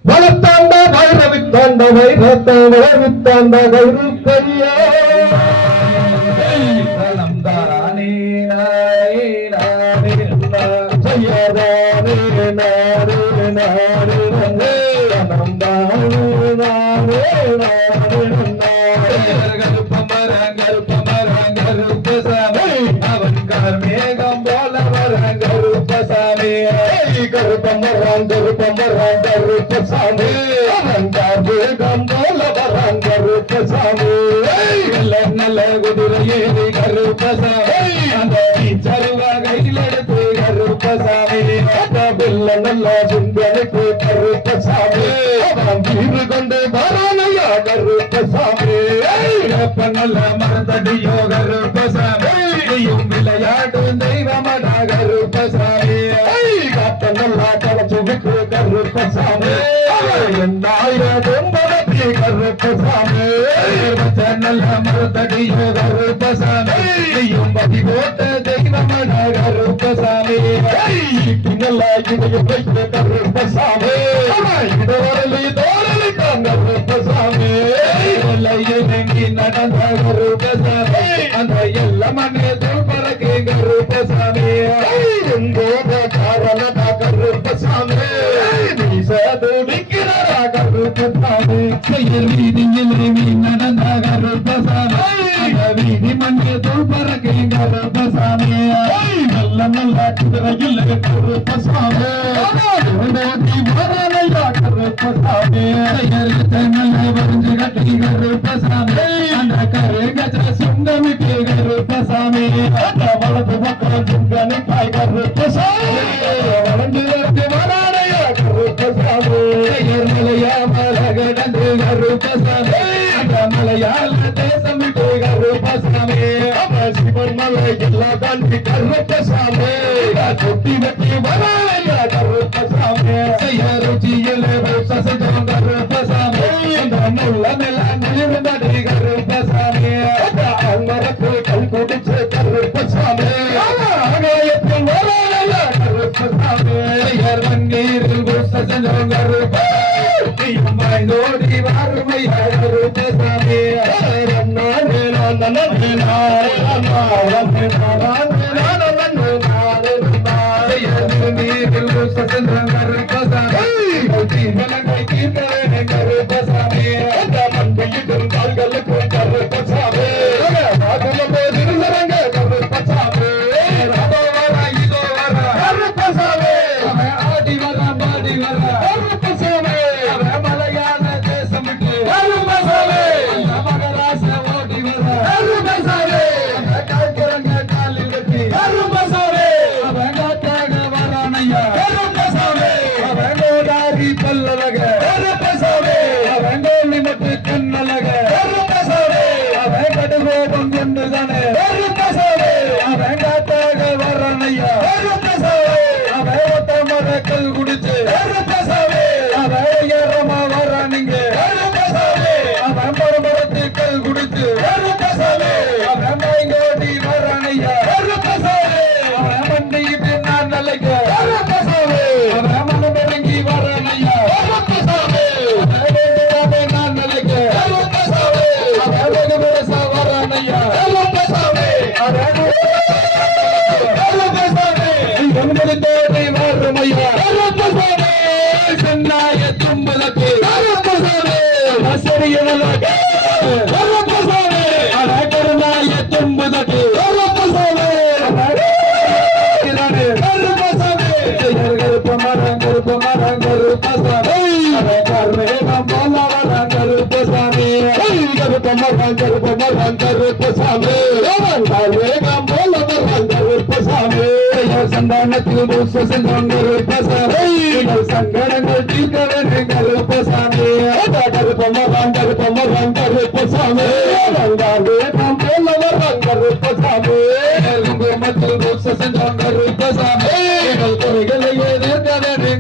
வளர்த்தாண்ட வைரவித்தாண்ட வைரத்தாண்ட வைரவித்தாண்ட கருப்பையா தானே நானே நானே செய்யதானே நானே நானே நானே நானே நானே நானே கருப்பமரம் கருப்பசாமி அவன் கார்மேகம் போல வர கருப்பசாமி கருப்பமரம் கருப்பசாமி அவன் கார்மேகம் போல வர கருப்பசாமி நல்ல குதிரை ஏறி கருப்பசாமி அந்த சருவ கையில் எடுத்து கருப்பசாமி பிள்ளை நல்ல சுந்தனுக்கு கருப்பசாமி அவன் தீர்வு கொண்டு வரானையா கருப்பசாமி நல்ல மரத்தடியோ கருப்பசாமி விளையாட்டு தெய்வமடா கருப்பசாமி காத்த நல்லா கலச்சுவிக்கு கருப்பசாமி என்னாயிரம் கருப்பசாமி நல்ல மரத்தடியோ கருப்பசாமி பதி போட்ட தெய்வமடா கருப்பசாமி நல்லா இணைய வைத்த கருப்பசாமி இடவரலி தோழலி கருப்பசாமி இறங்கி நடந்த கருப்பசாமி அந்த எல்ல மண்ணே பறக்கு கருப்பசாமி எங்கோத காரண கருப்பசாமி நீசது நிற்கிறா கருப்பசாமி வீதியில் நடந்த கருப்பசாமி அந்த வீதி மண்ணே பறக்கு கருப்பசாமி நல்ல நல்ல குதிரையில் கருப்பசாமி வரலையா கருப்பசாமி நல்ல வரைஞ்சு கட்டி கருப்பசாமி அந்த கருகஜ சுந்தமிக்கு கருப்பசாமி வலது பக்கம் சுங்கனிக்காய் கருப்பசாமி வளர்ந்து வராலையா கருப்பசாமி மலையா மல கடந்து கருப்பசாமி அந்த மலையாள தேசமிட்டு கருப்பசாமி சிவன் மலை எல்லா தாண்டி கருப்பசாமி தொட்டி வெட்டி வராலையா கருப்பசாமி ருச்சியில் சசஜம் கருப்பசாமி அந்த முள்ள மேல நிமிர்ந்தடி கருப்பசாமி மரத்து கல் குடிச்ச கருப்பசாமி ஆகாயத்தில் வராலையா கருப்பசாமி நீரில் சசஜம் கருப்பசாமி நோடி வாருமையா கருப்பசாமி நீரில் சசஜம் கருப்பசாமி மலங்கை கீர்த்தனை கருப்பசாமி கால்களுக்கு கருப்பசாமி கருப்பசாமி இதோ வர கருப்பசாமி ஆடி வர பாடி வர கருப்பசாமி மலையாள தேசம் விட்டு கருப்பசாமி மகராச ஓடி வர கருப்பசாமி காய்கறங்க காலில் வெட்டி கருப்பசாமி அவன் காத்தாக வரானையா கருப்பசாமி அவன் கோடாரி பல்லவக கருப்பசாமி அவன் கோழி மட்டு கண்ணலக கருப்பசாமி அவன் கடுகோபம் கொண்டுதானே கருப்பசாமி அவன் காத்தாக வரானையா கருப்பசாமி அவன் ஒத்த மரக்கல் குடிச்சு கருப்பசாமி அவன் ஏறமா வரானிங்க கருப்பசாமி அவன் மரமரத்து கல் குடிச்சு கருப்பசாமி அவன் மைங்கோடி வரானையா கருப்பசாமி அவன் மண்டிட்டு நான் நிலைக்க கருப்பசாமி அவன் மனம் இறங்கி வரானையா கருப்பசாமி அவன் வேண்டுதானே நான் நிலைக்க கருப்பசாமி அவன் வெகு பெருசா வரானையா கருப்பசாமி அவன் கருப்பசாமி எங்களுக்கு தேவை வறுமையா கருப்பசாமி சென்னாய தும்பலக்கு கருப்பசாமி சரியனலக கருப்பசாமி அடகருநாய தும்புதக்கு கருப்பசாமி கருப்பசாமி கருப்பமரம் கருப்பசாமி கர்மேகம் போல வர கருப்பசாமி கருப்பமரம் கருப்பசாமி வேகம் போல வர்றான் கருப்பசாமி சந்தானத்தில் பூச சென்றோம் கருப்பசாமி சங்கடங்கள் தீர்க்க கருப்பசாமி கருப்பமரம் கருப்பசாமி வேகம் போல வர்றான் கருப்பசாமி குங்குமத்தில் பூச சென்றோம் கருப்பசாமி குறைகளை எதிர்க்க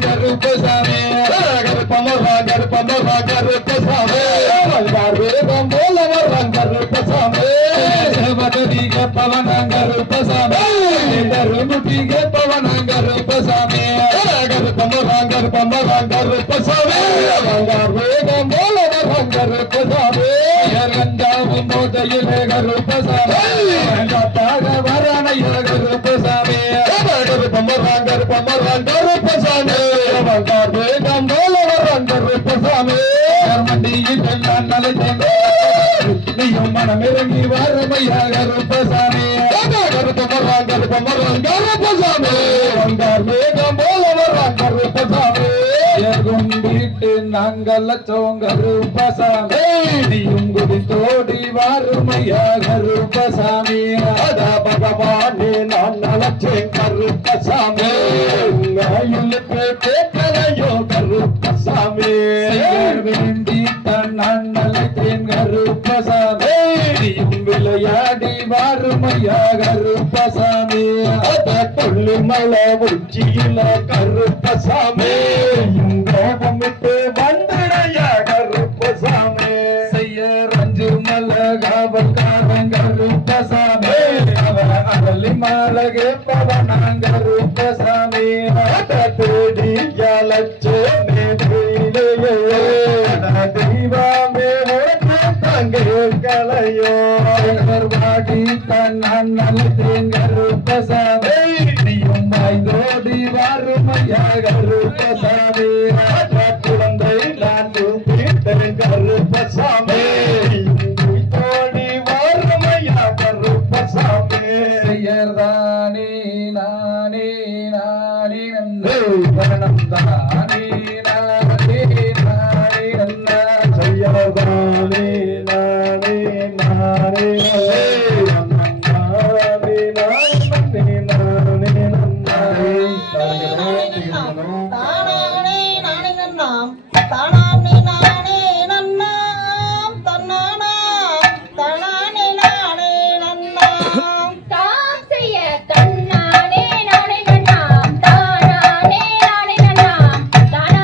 கருப்பசாமி கருப்பமரம் கருப்பசாமி வேகம் போல வர்றான் கருப்பசாமி பதவிக பவன கருப்பசாமி முட்டிக பவன கருப்பசாமி கருப்பமரம் கருப்பசாமி வேகம் போல வர்றான் கருப்பசாமி கண்டாவும் போதையிலே கருப்பசாமி காத்தாக வரானைய கருப்பசாமி கருப்பமரம் கருப்பசாமி வேகம் போல வர்றான் கருப்பசாமி மண்டியில் நான் நிலைத்தேன் நீயும் மனமிறங்கி வாரமையா கருப்பசாமி கருப்பசாமி வந்தார் மேகம் போல வர்றான் கருப்பசாமி கும்பிட்டு நாங்கள் லட்சம் கருப்பசாமி நீயும் குடித்தோடி வாருமையா கருப்பசாமி அடா பகவானே நான் நலச்சேன் கருப்பசாமி உன்னையுளுக்கு கேட்கலையோ கருப்பசாமி வேண்டி தான் நான் நலச்சேன் கருப்பசாமி நீயும் விளையாடி வாருமையா கருப்பசாமி அத கொல்லிமலை உச்சியில கருப்பசாமி கோபமிட்டு வந்துடையா கருப்பசாமி செய்ய ரஞ்சு மலை காவல்காரன் கருப்பசாமி அவன் அரளி மாலகே பவனான் கருப்பசாமி தேடி அலச்சே தெய்வமே தங்கே கலையோ வாடி தன் நல்லதேன் கருப்பசாமி நீயும் வாய்ந்தோடி வாருமையா கருப்பசாமி குழந்தை நான் தூக்கிட்டேன் கருப்பசாமி தோடி வாருமையா கருப்பசாமி செய்யர்தானே நானே நானே நன்றே மரணம் தானே நானே நானே நன்ன செய்யர்தானே நானே நானே தானா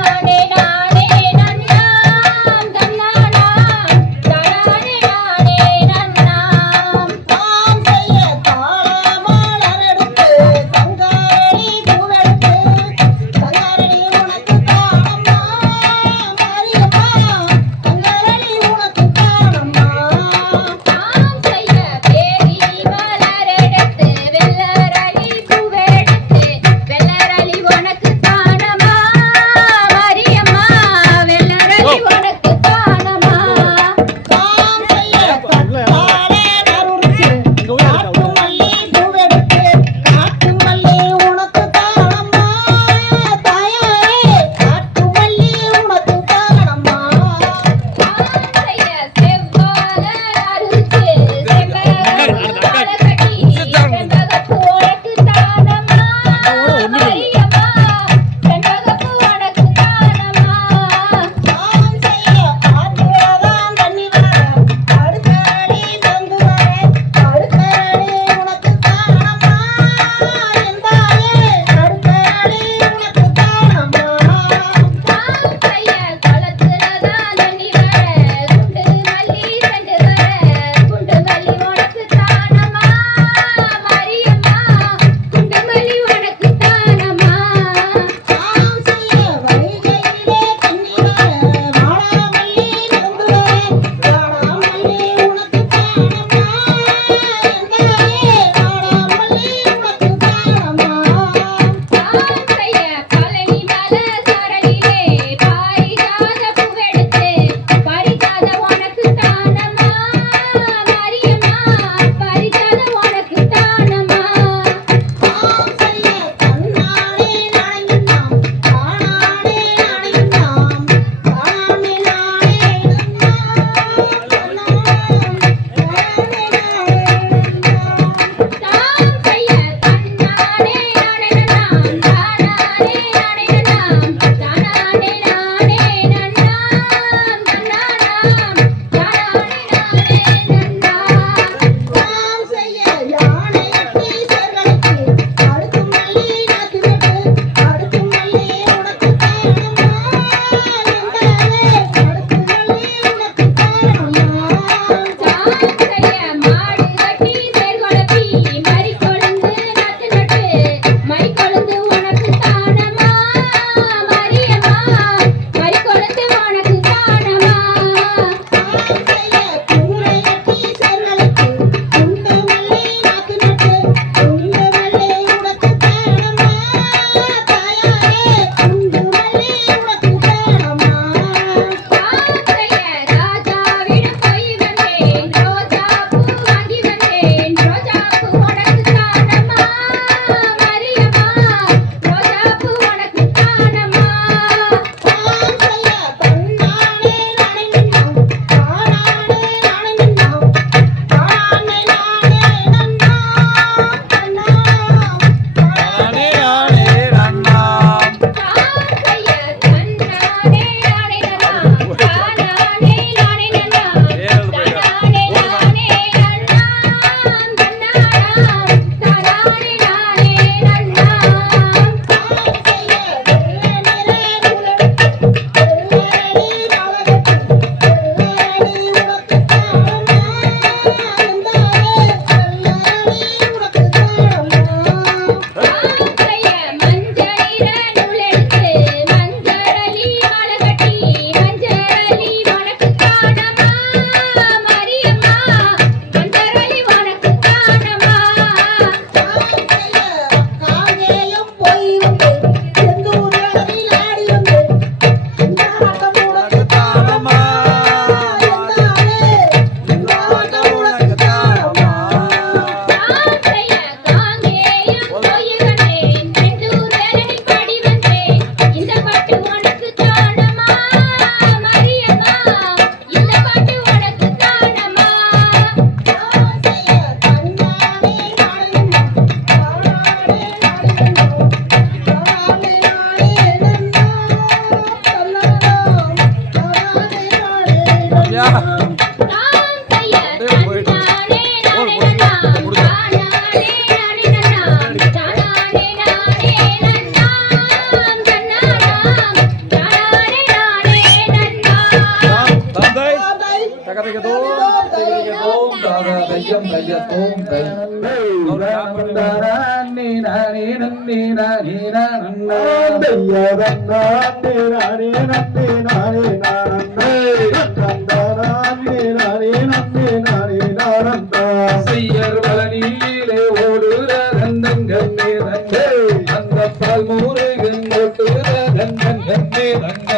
தாதா தையம் தைய தோம் தை நானே நானே நன்னே நானே நானே செய்யர் வளனியிலே ஓடுறந்தங்கண்ணே தங்க அந்த பால் முருகன் ஓட்டுறந்தங்கண்ணே தங்க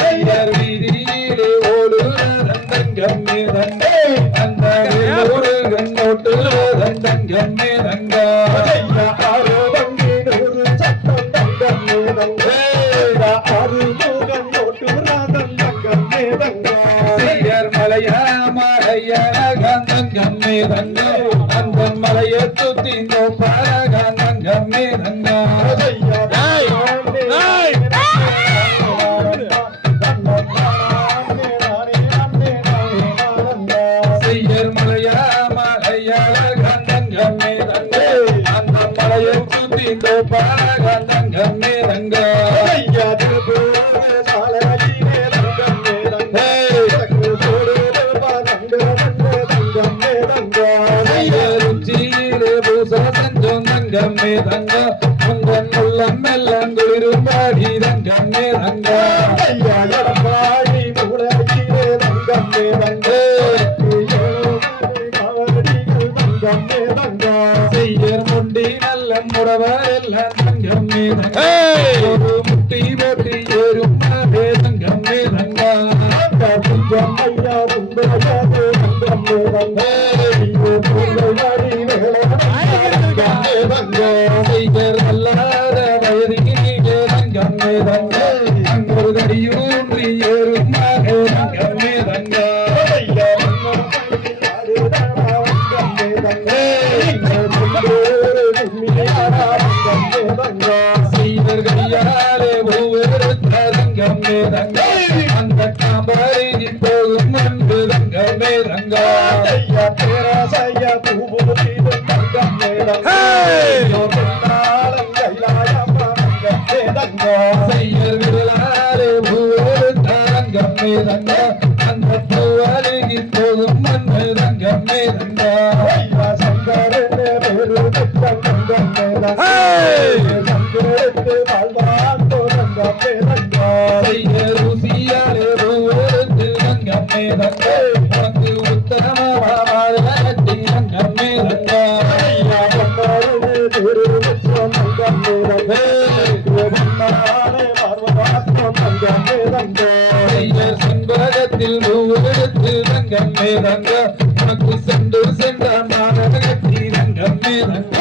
செய்யர் வீதியிலே ஓடுறந்தங்கண்ணே தங்க அந்த முருகன் ஓட்டுறந்தங்கண்ணே தங்க செய்யர் மலையா மலையகங்கம்மே தங்க அந்த மலையை சுத்தி பாரகங்கம்மே தங்க செய்யர் மலையா மலையகங்கம்மே தங்க அந்த மலையை சுத்தி பாரகங்கம்மே தங்க ருச்சியிலே பூச செஞ்சோம் தங்கம்மே தங்க உங்கள் உள்ளம் எல்லாம் குளிரும்பாடி தங்கம்மே தங்க செய்யர் முண்டி நல்ல முடவர் எல்லாம் தங்கம்மே தங்க ஒரு முட்டி போட்டி ஏறும் தங்கம்மே தங்க செய்யர் அல்லாத வயதிலே தங்கம்மே தங்க அங்கொரு தடியூன்றி ஏறும் தங்கம்மே தங்க செய்தர் கையாலே ஒவ்வொரு தங்கம்மே தங்க அந்த காம்பரி போகும் அன்பு தங்கம்மே தங்க செய்யர் விரலாலே ஒவ்வொரு தங்கம்மே தங்க அந்த பூவாலிகி போகும் அன்பு தங்கம்மே தங்க செய்யர் ருசியாலே ஒவ்வொரு தங்கம்மே தங்க உனக்கு உத்தமமான தங்கம்மே தங்க செய்யர் செண்பகத்தில் ஒவ்வொரு தங்கம்மே தங்க உனக்கு சென்று சென்ற மாநகத்தி தங்கம்மே தங்க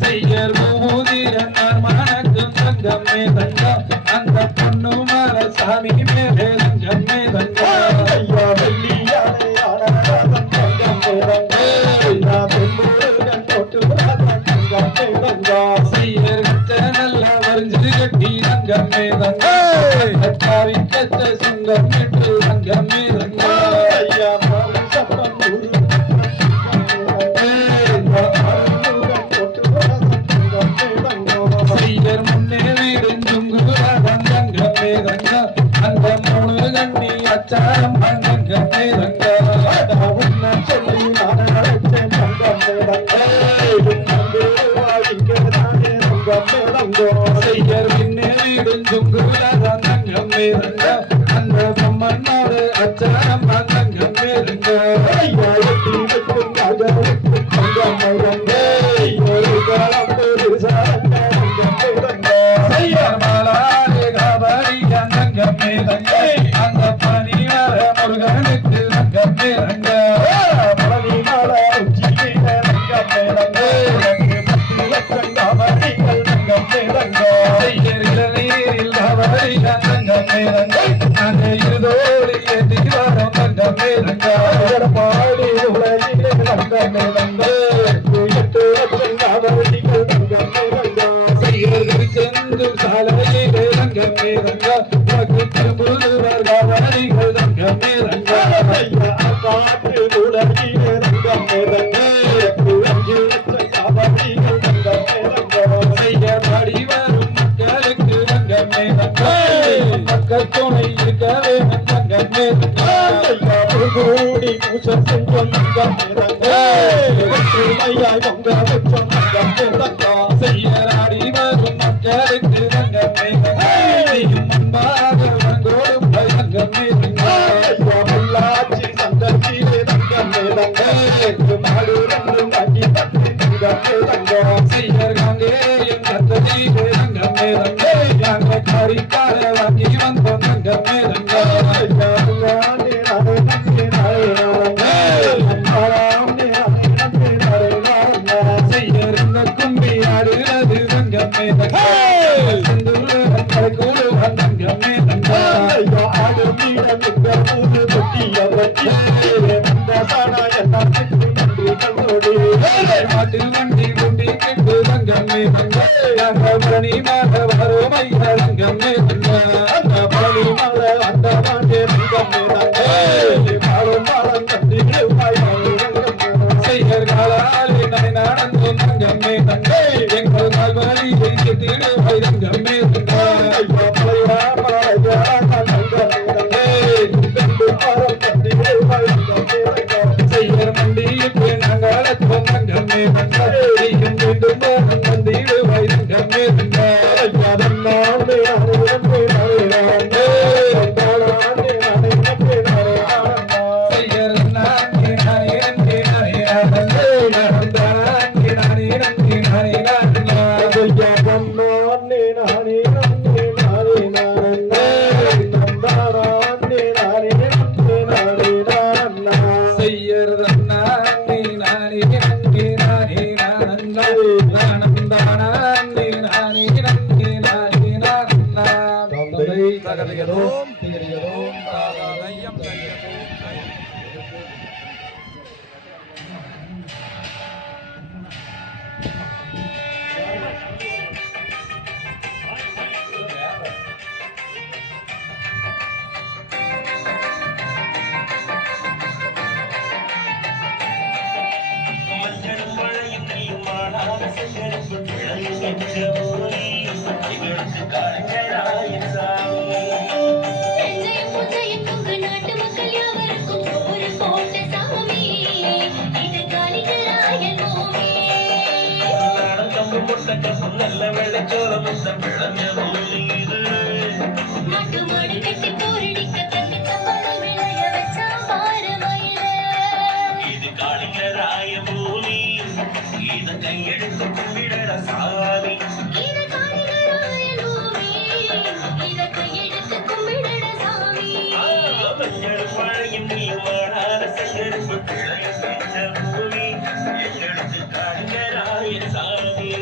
செய்யர் பூதிரன் மனக்கும் தங்கம்மே தங்க அந்த பொண்ணு மர சாமி மேலே தங்கம்மே தங்க செய்யர் நல்ல வரைஞ்சு கட்டி தங்கம்மே தங்க கத்த சுங்கம் என்று தங்கம்மே தங்க செய்யர் முன்னே வீடுங்குறாதம் தங்கம்மே தங்க அந்த மூணு கண்ணி அச்சாரம் தங்கம்மே தங்க செய்யர் முன்னே வீடுங்குறாதம் தங்கம்மே தங்க அந்த பொம்மனோடு அச்சாரம் தங்கம்மே தங்க செய்யர் மாலாலே காவடி தங்கம்மே தங்க அந்த பனிமர முருகனுக்கு தங்கம்மே தங்க செய்யர் இளநீரில் காவடி தங்கம்மே தங்க அந்த இருதோடு ஏற்றி வரும் தங்கம்மே தங்க பாடி உலகிலே தங்கம்மே தங்க செந்து சாலையிலே தங்கம்மே தங்க உனக்கு திரும்புவர் காவடிகள் தங்கம்மே தங்க கூடி பூசம் செஞ்சோம் தங்கம் வெற்றிமையாய் பொங்க வச்சோம் தங்கம் தங்கம் செய்யராடி வரும் மக்களுக்கு தங்கமே முன்பாக வங்கோடும் தங்கமே உள்ளாட்சி சங்கத்திலே தங்கமே தங்கம் நாடு ரெண்டும் அடி பற்றி தங்கமே தங்கம் செய்யர்காங்கேயும் கத்ததீவே தங்கமே தங்கே யாங்க கரிக்கால வாங்கி வந்தோம் தங்கமே தங்கே செய்யருந்த கும்பி ஆடுகிறது தங்கமே தங்கே செந்துள்ள கூடு தங்கமே தங்கே மாட்டு வண்டி குண்டி கிட்டு தங்கமே தங்கே யாங்க பரணி மாக வரும் ஐயா தங்கமே தங்கே செய்யர்காலே நடந்து தங்கமே தங்கே எங்கள் நல்வழி திடு தங்கமே செய்யர் மண்டிக்கு நாங்கள் தங்கமே தங்கையும் மீண்டும் மந்திடு தங்கமே செய்யர் நானே நானே நல்ல வெள்ளச்சோளம் இது காளிங்கராய பூமி இத கையெடுத்து கும்பிடற சாமி மஞ்சள் மழையும் நீமாடாத சங்கருப்பு பிழைய பெற்ற பூமி எங்களுக்கு காளிங்கராய சாமி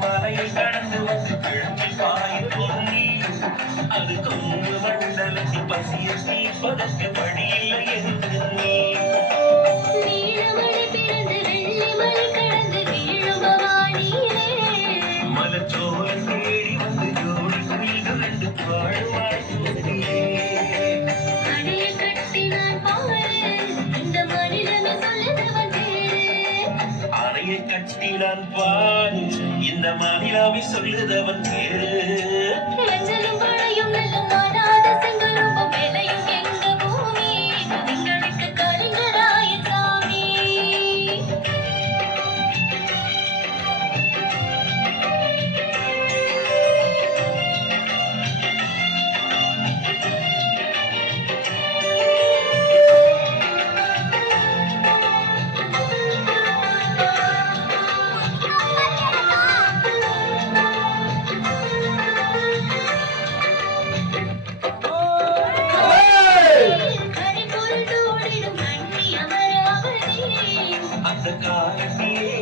மலையை கடந்து வந்து கிழமை பாயும் பொன்னி அது கொங்கு மண்டலத்தில் பசிய தீர்ப்பதற்கு வழியில்லை என்று நீ மலச்சோலை தேடி வந்து ஜோடி குயில்கள் ரெண்டு பாடுவாய் அணையை கட்டினான் பாரு இந்த மாநிலாவை சொல்லுதவன் பேரு அந்த காலத்திலே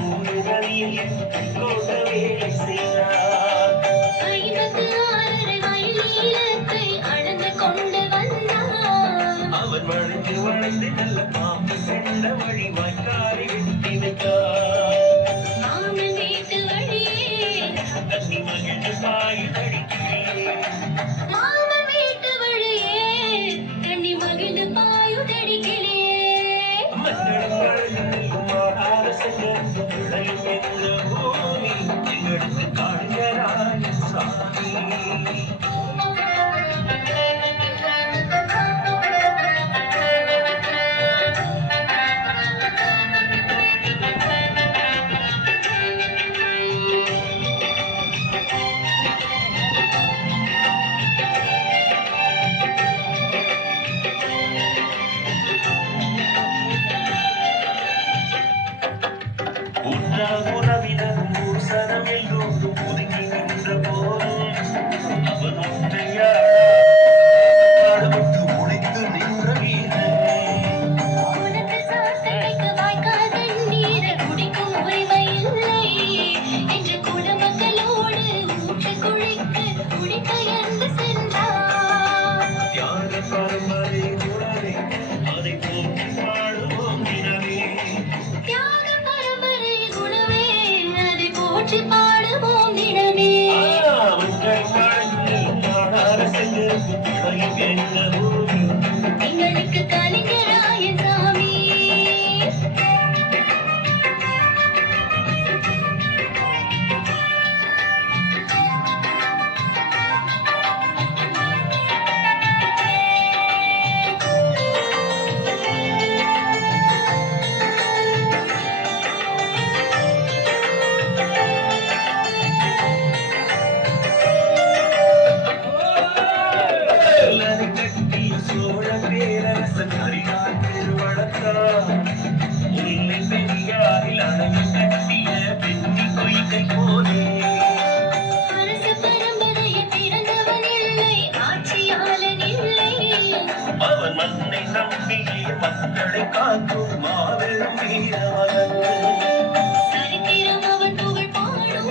ஊருகளில் கோட்ட வேலை செய்தார் அவன் வளைந்து வளைந்து நல்ல பாம்பு சென்ற வழி வாய்க்காலை வெட்டி வைத்தார் போற்றி பாடுவோம் தினமே மஞ்சள் மாலையில் மாடார செஞ்சிருக்கும் இளையும் எங்க ஊரு எங்களுக்கு கலிங்கராய சாமி கல்லறை கட்டிய சோழ பேரரசன் அறிவார் திருவளத்தான் முல்லை பெரியாறில் அணை கட்டிய பெண்ணி கொய்கை போலே அரச பரம்பரையில் பிறந்தவன் இல்லை ஆட்சியாளன் இல்லை அவன் மண்ணை நம்பியே மக்களை காக்கும் மாபெரும் வீரமகன் சரித்திரம் அவன் புகழ் பாடும்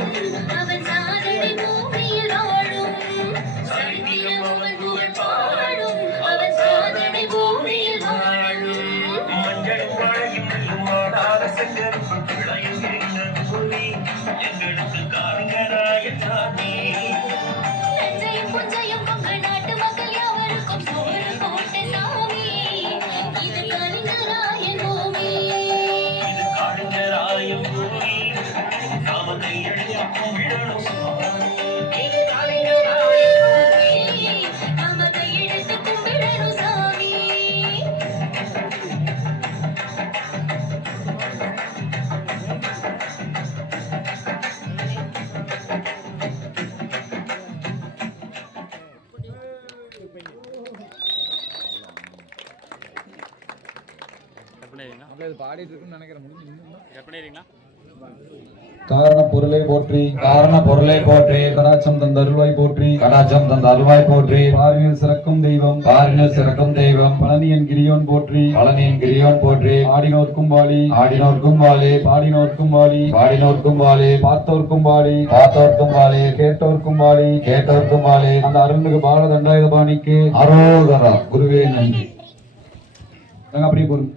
அவன் சாதனை பூமியில் வாழும் சரித்திரம் அவன் புகழ் பாடும் அவன் சாதனை பூமியில் வாழும் மஞ்சள் மழையும் மாடார செஞ்சருக்கும் இளையும் எங்க ஊரி எங்களுக்கு காலிங்கராய சாமி நஞ்சையும் புஞ்சையும் கொங்கு நாட்டு மக்கள் யாவருக்கும் சோறு போட்ட சாமி இது கலிங்கராயன் பூமி இது காலிங்கராயம் ஊரி நாம கையெழுத்து கும்பிடணும் இது கலிங்கராயன் பூமி நாம கையெடுத்து கும்பிடணும் சாமி காரண பொருளை போற்றி காரண பொருளை போற்றி கடாட்சம் தந்த அருள்வாய் போற்றி கடாச்சம் தந்த அருள்வாய் போற்றி பார்வையில் சிறக்கும் தெய்வம் பாரினில் சிறக்கும் தெய்வம் பழனியன் கிரியோன் போற்றி பழனியின் கிரியோன் போற்றி ஆடினோர்க்கும் வாழி ஆடினோர்க்கும் வாழி பாடினோர்க்கும் வாழி பாடினோர்க்கும் வாழி பார்த்தோர்க்கும் வாழி பார்த்தோர்க்கும் வாழி கேட்டோர்க்கும் வாழி கேட்டோர்க்கும் வாழி அந்த அருள்மிகு பால தண்டாயுதபாணிக்கு அரோகரா குருவே நன்றி நாங்க அப்படியே போறோம்.